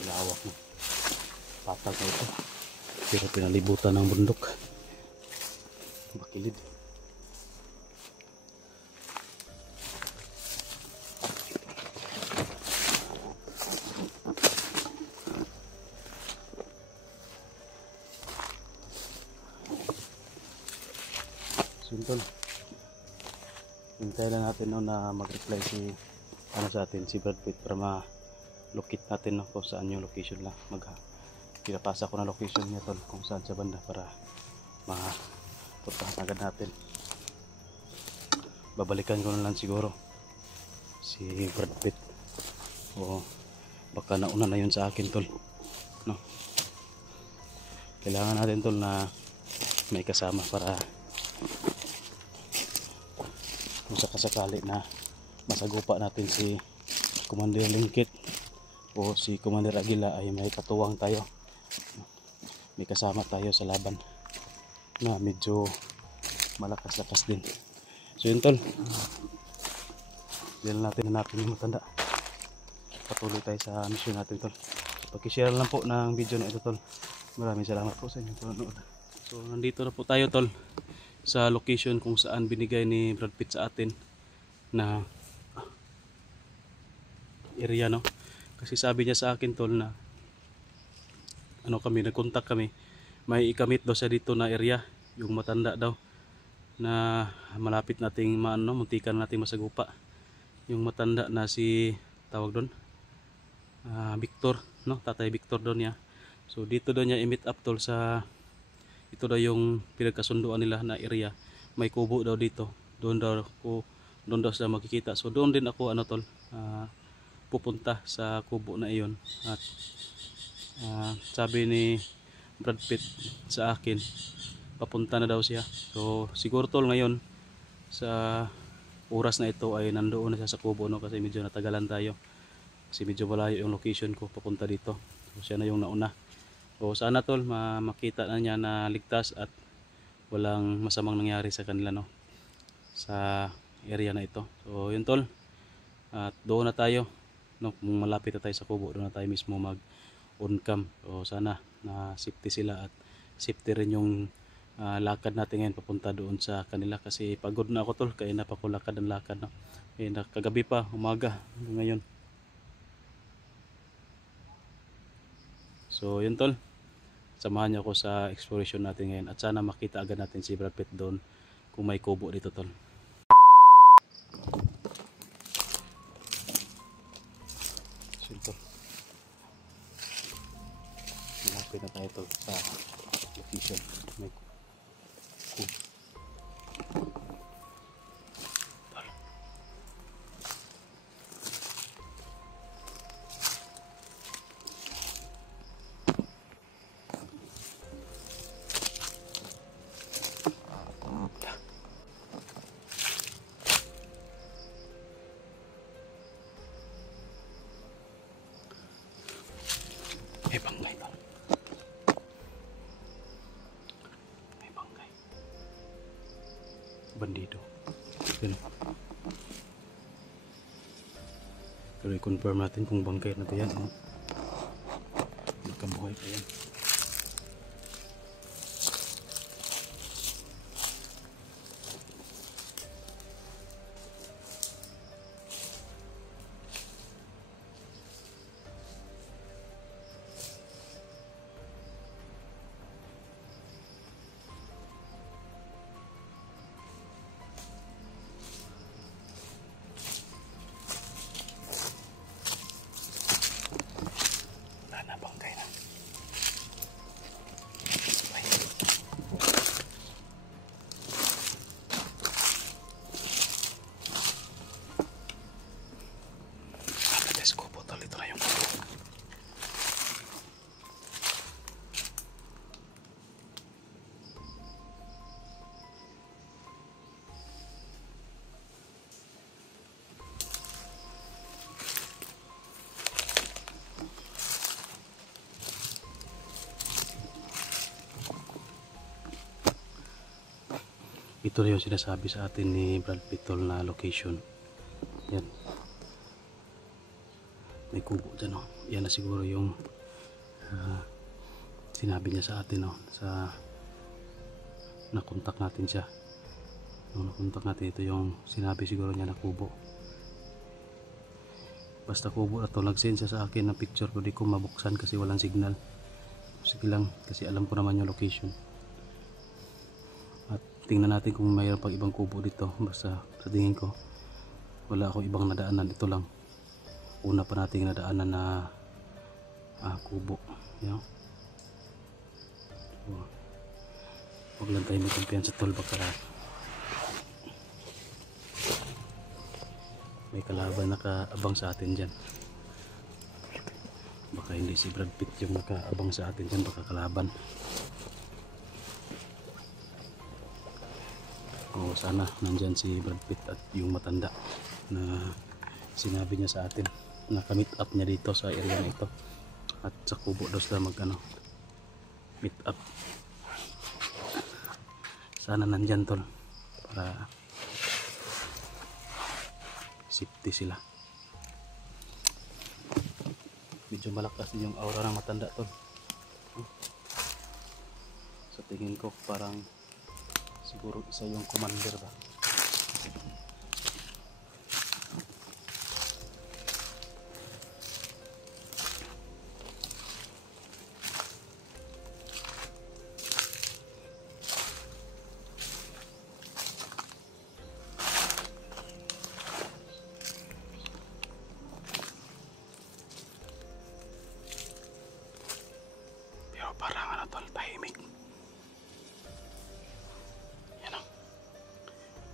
Lawak mo. Patag na ito. Pero pinalibutan ng bundok. Bakilid. Suntol. Hintayin na natin no, na mag-reply si sa atin, si Brad Pitt, para ma-locate natin no, kung saan yung location lang. Pinapasa ko na location niya tol, kung saan sa banda, para mapuntahan agad natin. Babalikan ko na lang siguro si Brad Pitt, o baka nauna na yun sa akin tol, no? Kailangan natin tol na may kasama para kung sakasakali na masagupa natin si Commander Lingkit o si Commander Aguila, ay may katuwang tayo, may kasama tayo sa laban na medyo malakas-lakas din. So yun tol, dahil natin hanapin yung matanda, patuloy tayo sa mission natin tol. So, pag-share lang po ng video na ito tol. Maraming salamat po sa inyong panonood. So nandito na po tayo tol sa location kung saan binigay ni Brad Pitt sa atin na area, no? Kasi sabi niya sa akin tol na nagkontak kami, may ikamit daw sa dito na area, yung matanda daw na malapit nating muntikan nating masagupa. Yung matanda na si tawag doon Victor, no? Tatay Victor doon niya. So dito daw niya i-meet up tol sa ito daw yung pinagkasunduan nila na area. May kubo daw dito. Doon daw sila makikita. So doon din ako tol pupunta sa kubo na iyon. At sabi ni Brad Pitt sa akin, papunta na daw siya. So siguro tol ngayon sa oras na ito ay nandoon na siya sa kubo, no? Kasi medyo natagalan tayo. Kasi medyo malayo yung location ko papunta dito. So siya na yung nauna. So sana tol makita na niya na ligtas at walang masamang nangyari sa kanila, no? Sa area na ito. So yun tol. At doon na tayo, no? Kung malapit na tayo sa kubo, doon na tayo mismo mag on cam. So sana na safety sila at safety rin yung lakad natin ngayon papunta doon sa kanila. Kasi pagod na ako tol, kaya napakulakad ang lakad, no? Kaya kagabi pa, umaga ngayon. So yun tol, samahan niyo ako sa exploration natin ngayon at sana makita agad natin si Brad Pitt doon kung may kubo dito tol. So ito, malapit na tayo tol sa location. May kubo. May bangkay tol. May bangkay. Bandido. Yun. Pero i-confirm natin kung bangkay na ito yan, no? Nagkabuhay pa yan. Ito rin yung sinasabi sa atin ni Brad Pittol na location. Yan. May kubo dyan, oh. Yan na siguro yung sinabi niya sa atin, oh. Sa nakontak natin siya. Nung nakontak natin, ito yung sinabi siguro niya na kubo. Basta kubo na to. Nag-send siya sa akin ng picture ko. Di ko mabuksan kasi walang signal. Sige lang, kasi alam ko naman yung location. At tingnan natin kung mayroon pang ibang kubo dito. Basta sa tingin ko wala ako ibang nadaanan, ito lang una pa nating nadaanan na kubo. Yan. So, huwag lang tayo may kumpiyansa tol, baka may kalaban nakaabang sa atin dyan. Baka hindi si Brad Pitt yung nakaabang sa atin dyan, baka kalaban. O sana nandyan si Brad Pitt at yung matanda na sinabi niya sa atin na ka-meet up niya dito sa area na ito, at sa kubo daw sila meet up. Sana nandyan tol para safety sila. Medyo malakas din yung aura ng matanda tol. Sa tingin ko parang siguro isa yung commander ba. Pero parang ano tol, tahimik. Yan o,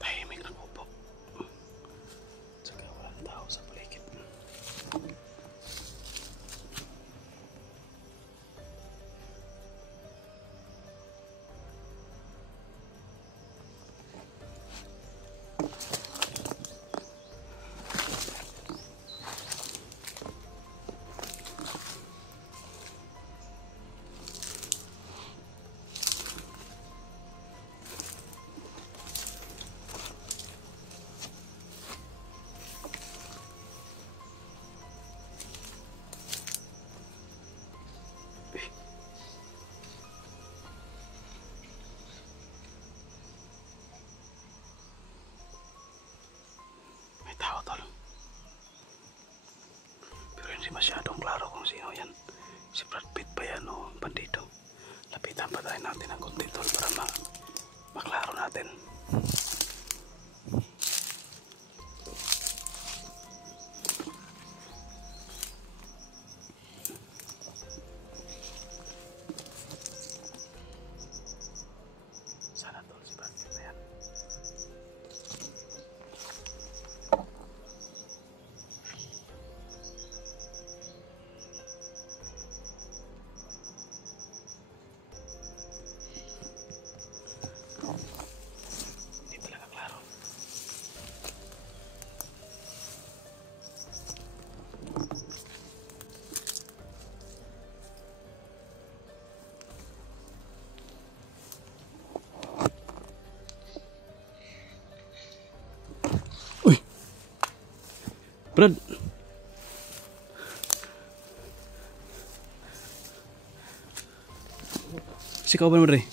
tahimik na kubo. Saka walang tao sa paligid. May tao tol. Pero hindi masyadong klaro kung sino yan. Si Brad Pitt ba yan o bandido? Lapitan pa tayo natin ng konti tol para maklaro natin. Sana tol si Brad Pitt ba yan? Hindi talaga klaro. Uy! Brad! Sikaw ba naman rin?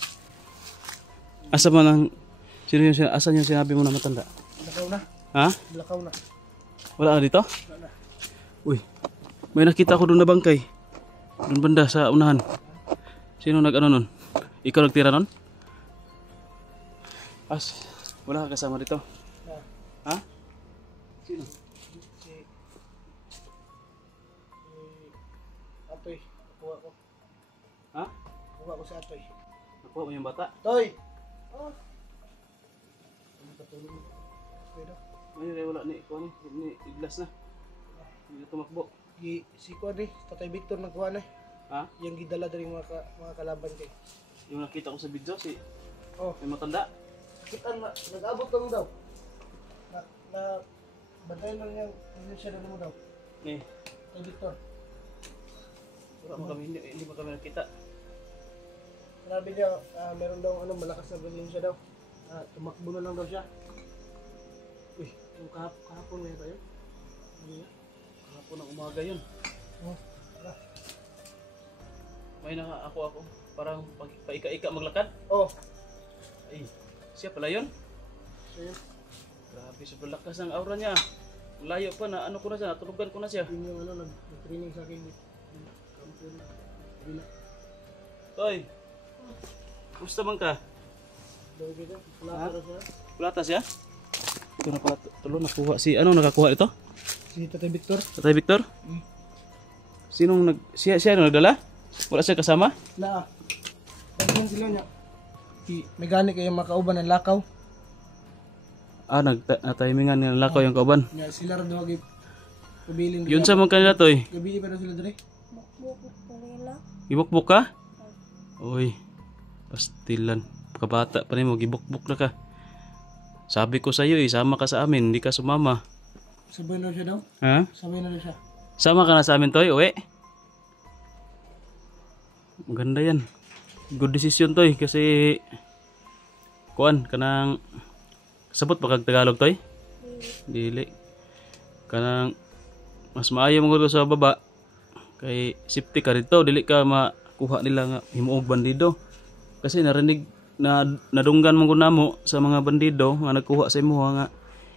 Asa mo lang, asan yung sinabi mo na matanda? Lakaw na. Ha? Lakaw na. Wala ka dito? Wala. Uy, may nakita ko doon na bangkay. Doon banda sa unahan. Sino nag-ano nun? Ikaw nagtira nun? Wala ka kasama dito? Na. Ha? Sino? Si Atoy. Nakuha ko. Ha? Nakuha ko si Atoy. Nakuha mo yung bata? Toy! Oh. Ano katulong mo? Pwede. Ay, wala ni iglas na. Hindi na tumakbo. Si Kuan eh, Tatay Victor nagkuha na. Ha? Yung gidala dari mga kalaban kay. Yung nakita ko sa video, Oh, may matanda. kita na nag-abot lang daw. Na bantayan lang yung siya na mo daw. Eh, Tatay Victor. wala mo kami, hindi pa kami nakita. Sabi niya, meron daw malakas na siya daw. tumakbo na lang daw siya. Uy, yung kahapon ngayon tayo. Ano yan? Kahapon ng umaga yun. Oh, tara. May ako. Parang paika-ika maglakad. Oh, Ay, siya pala yun. so yun. Grabe, sobrang lakas ng aura niya. Layo pa na ano ko na siya, natulugan ko na siya. Yun yung ano, nag-training sa akin. Kampo na. Bila. Toy, gusto man ka? Daw kita, wala ka siya. Kulata siya? Ito na pala, tulo nakuha. Si ano nakakuha ito? Si Tatay Victor. Tatay Victor? Siya ano nagdala? Wala siya kasama? Na. Pagyan sila niya. May gani kayo makauban ng lakaw. Natimingan ng lakaw yung kauban. Nga sila rin daw pabiling. Yun sa mga kanila, Toy. Gabi pa daw sila dre. Gibukbuk ka? Uy, pastilan. Kabata pa rin mo, gibukbuk na ka. Sabi ko sa'yo sama ka sa amin, hindi ka sumama. Sabay na siya daw. Ha? Sabay na siya. Sama ka na sa amin, Toy, uwi. Maganda yan. Good decision, Toy, kasi kuan, kanang sabot pa kag Tagalog, Toy? Dili. Kanang mas maayo mo ko sa baba. Kay safety ka rito, dili ka makuha nila nga himuog bandido. Kasi narinig na nadunggan mo ko namo sa mga bandido nga nagkuha sa imo nga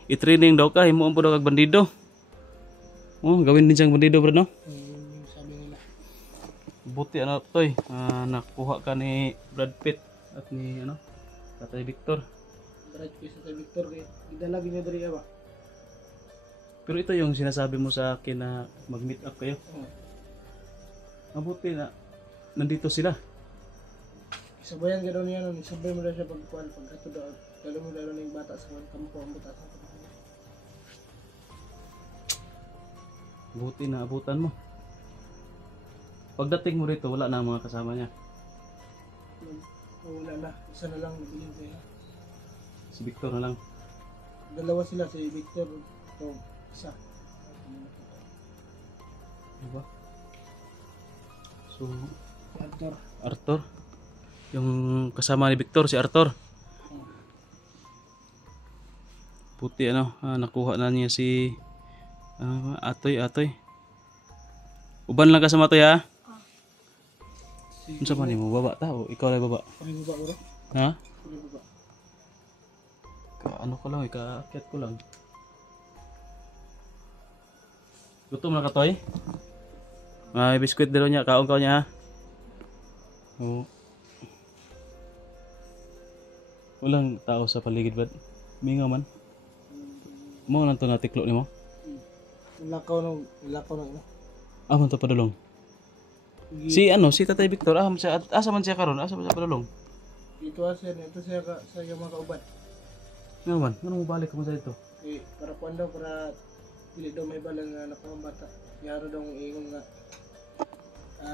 i-training daw ka himuon po daw kag bandido. Oh, gawin din siyang bandido bro no? Yung sabi nila. Buti ano Toy, nakuha ka ni Brad Pitt at ni ano Tatay Victor. Diretso kayo sa Tatay Victor kaya idalagin niya dre ba? Pero ito yung sinasabi mo sa akin na mag-meet up kayo. Mabuti na nandito sila. Sabayan ka daw niya nun, sabay mo daw siya pagkuhan, pagkato daw, dalo mo daw na yung bata sa kampo, ang bata sa kampo. Buti na abutan mo. Pagdating mo rito, wala na ang mga kasama niya. Wala na, isa na lang nabiling kayo. Si Victor na lang. Dalawa sila, si Victor, ito, isa. Diba? So, Arthur. Arthur. Yung kasama ni Victor, si Arthur. Puti ano, nakuha na niya si Atoy. Uban lang ka sa Matoy ha? Ano sa man mo? Baba ta o ikaw lang baba? Kami baba, bro. Ha? Kami baba. Ano ko lang, kaakyat ko lang. Gutom na ka, Toy? May biskwit dalo niya, kaon niya ha? Oo. Walang tao sa paligid ba? Mingaw man. Mo lang to natiklo nimo. Lakaw na ino. Man to padulong. Si Tatay Victor, asa man siya karon? Asa man siya padulong? Ito siya sa yung mga kauban. Nga man, ano mo balik ka mo sa ito? Para kuan daw, para pili daw may balang na nakawang bata. Yaro daw ang ingon nga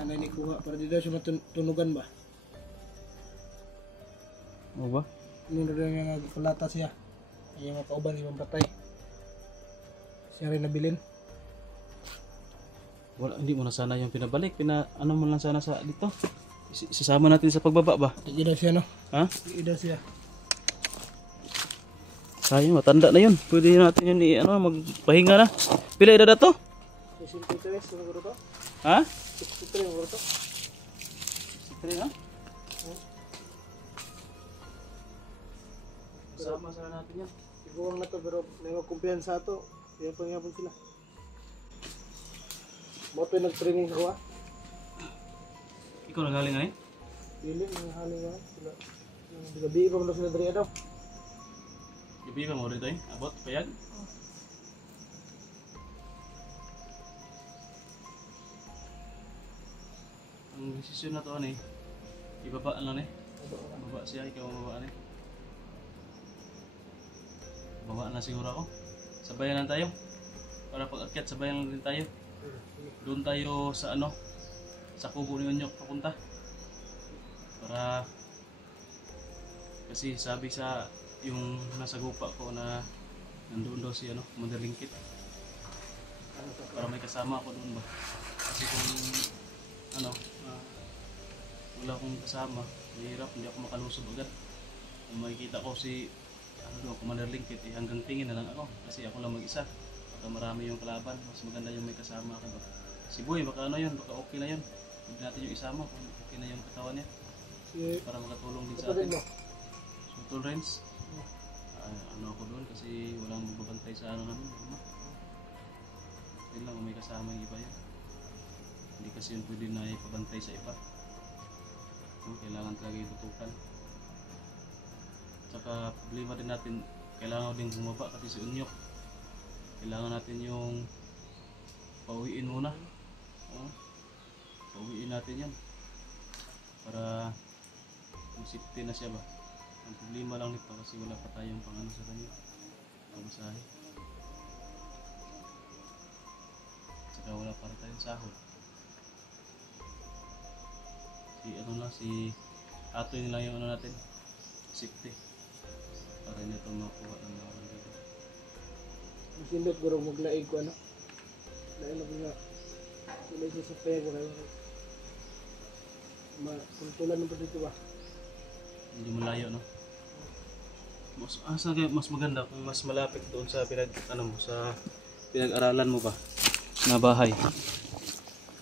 nanikuha, para di daw siya matunugan ba? O ba? Nino daw niya nagkulata siya. Ay yung mga kauban, ibang patay. Siya rin nabilin. Wala, hindi mo na sana yung pinabalik. Ano mo lang sana sa dito. Sasama natin sa pagbaba ba? Hindi daw siya, no? Ha? Hindi daw siya. Sayang, matanda na yun. Pwede natin yun magpahinga na. Pila edad na to? 63, siguro to? Ha? 63, siguro to? 63 na? Sama sana natin yan. Ibuwang na to, pero may kumpiyansa to. Kaya pangyapon sila. Mo to nag-training sa kuha. Ikaw nagaling nga eh? Dili, mga haling nga. Sila. Gabi pa mo na sila dali daw. Gabi ka mo rito eh? Abot, payag? Ang desisyon na to ano eh? Ibaba lang eh? Baba siya, ikaw mababa eh? Baba na siguro ako. Sabayan lang tayo. Para pag-akyat, sabayan lang din tayo. Doon tayo sa sa kubo ni Onyok papunta. Para kasi sabi sa yung nasa gupa ko na nandoon daw si Commander Lingkit. Para may kasama ako doon ba. Kasi kung wala akong kasama, mahirap, hindi ako makalusog agad. Kung makikita ko si Commander Linkit, hanggang tingin na lang ako kasi ako lang mag-isa. Baka marami yung kalaban, mas maganda yung may kasama ako ba. Si Boy, baka ano yun, baka okay na yun. Huwag natin yung isama kung okay na yung katawan niya. Para makatulong din sa atin. So, Tolrens, ano ako doon kasi walang magbabantay sa ano namin. Yun lang, may kasama yung iba yan. Hindi kasi yun pwede na ipabantay sa iba. Kailangan talaga itutukan. Saka problema din natin, kailangan din bumaba kasi si Unyok. Kailangan natin yung pauwiin muna. Pauwiin natin yan para safety na siya ba. Ang problema lang nito kasi wala pa tayong pangano sa kanya, pamasahe. Saka wala pa rin tayong sahod. Si Atoy nila yung ano natin, safety, para hindi ito makuha ng mga orang dito. Masindot guro maglaig ko ano. Lain na nga. Sila siya sa pego kayo. Kuntulan ng dito ba? Medyo malayo, no? Mas maganda kung mas malapit doon sa pinag-aralan mo ba na bahay.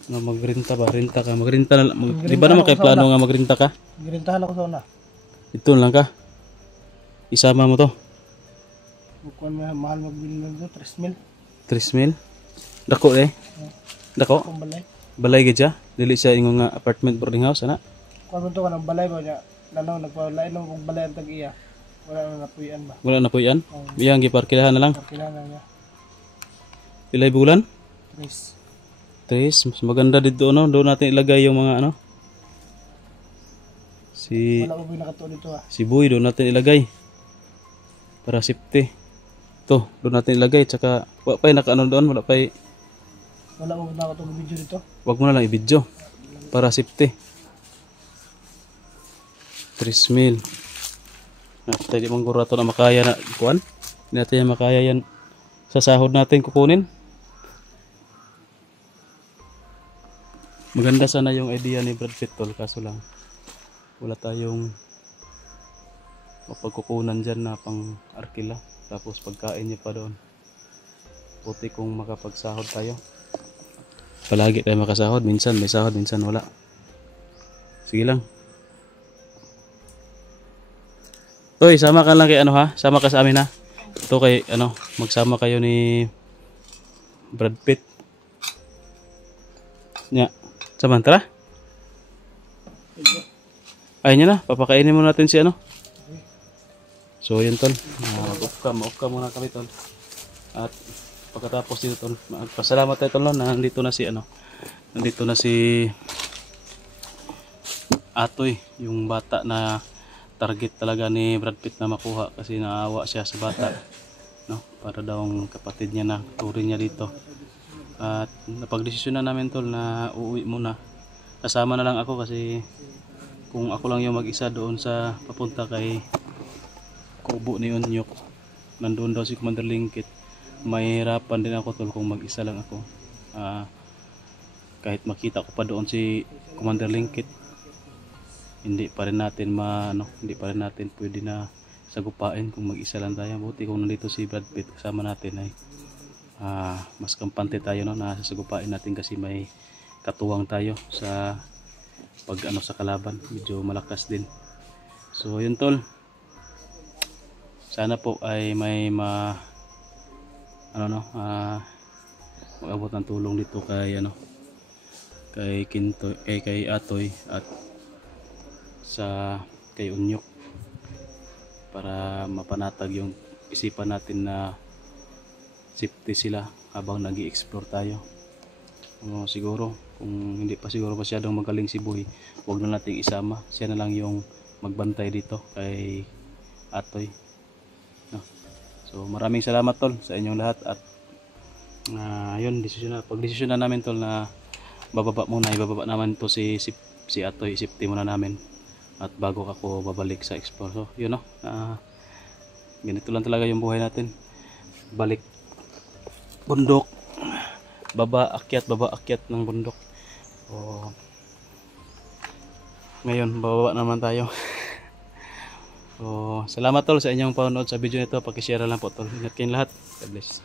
Na magrenta ba? Renta ka. Magrenta na lang. Di ba naman kayo plano nga magrenta ka? Girintahan ako sa una. Ito lang ka. Isama mo to. Bukuan mo mahal magbili ng 3,000. 3,000? Dako eh. Dako? Kung balay. Balay gid siya. Dili siya ingong nga apartment boarding house ana. Kuan mo to ka ng balay ba niya? Lalo nagpalain ng kung balay ang tag-iya. Wala na napuyan ba? Wala na po yan. Iyang giparkilahan na lang. Kailangan niya. Pilay bulan? 3. 3. Mas maganda dito no. Doon natin ilagay yung mga ano. Wala ubi nakato dito ah. Si Boy doon natin ilagay. Para safety. Ito, doon natin ilagay. Tsaka, wala pa nakaano doon. Wala pa Wala ubi nakato ng video dito. wag mo na lang i-video. Para safety. 3,000. Tayo di mong gurato na makaya na kuan. Hindi natin yan makaya yan. Sa sahod natin kukunin. Maganda sana yung idea ni Brad Pitt tol. Kaso lang, wala tayong mapagkukunan dyan na pang arkila. Tapos pagkain niya pa doon. Puti kung makapagsahod tayo. Palagi tayo makasahod. Minsan may sahod, minsan wala. Sige lang. Uy, sama ka lang kay ano ha? Sama ka sa amin ha? Ito kay ano, magsama kayo ni Brad Pitt. Nya. Samantala? Ayun niya na, papakainin mo natin si ano. So yun tol, mag-off ka muna kami tol. At pagkatapos dito tol, magpasalamat tayo tol no, na nandito na si ano. Nandito na si Atoy, yung bata na target talaga ni Brad Pitt na makuha kasi naawa siya sa bata. No, para daw ang kapatid niya na turing niya dito. At napagdesisyon na namin tol na uuwi muna. Kasama na lang ako kasi kung ako lang yung mag-isa doon sa papunta kay kubo ni Unyok, nandoon daw si Commander Linkit, mahirapan din ako tol kung mag-isa lang ako. Kahit makita ko pa doon si Commander Linkit, hindi pa rin natin hindi pa rin natin pwede na sagupain kung mag-isa lang tayo. Buti kung nandito si Brad Pitt kasama natin ay mas kampante tayo no, na sasagupain natin kasi may katuwang tayo sa pag sa kalaban, medyo malakas din. So yun tol, sana po ay may mag-abot ng tulong dito kay kay Kinto, kay Atoy at kay Unyok para mapanatag yung isipan natin na safety sila habang nag-i-explore tayo. Siguro kung hindi pa siguro masyadong magaling si Boy, huwag na nating isama, siya na lang yung magbantay dito kay Atoy no? So maraming salamat tol sa inyong lahat at yun, pag-desisyon na namin tol na ibababa naman to si Atoy, safety muna namin at bago ako babalik sa explore. So yun no, ganito lang talaga yung buhay natin, balik bundok, baba akyat ng bundok. Ngayon bababa naman tayo. So, salamat tol sa inyong panonood sa video nito. Paki-share lang po tol. Ingat kayong lahat. God bless.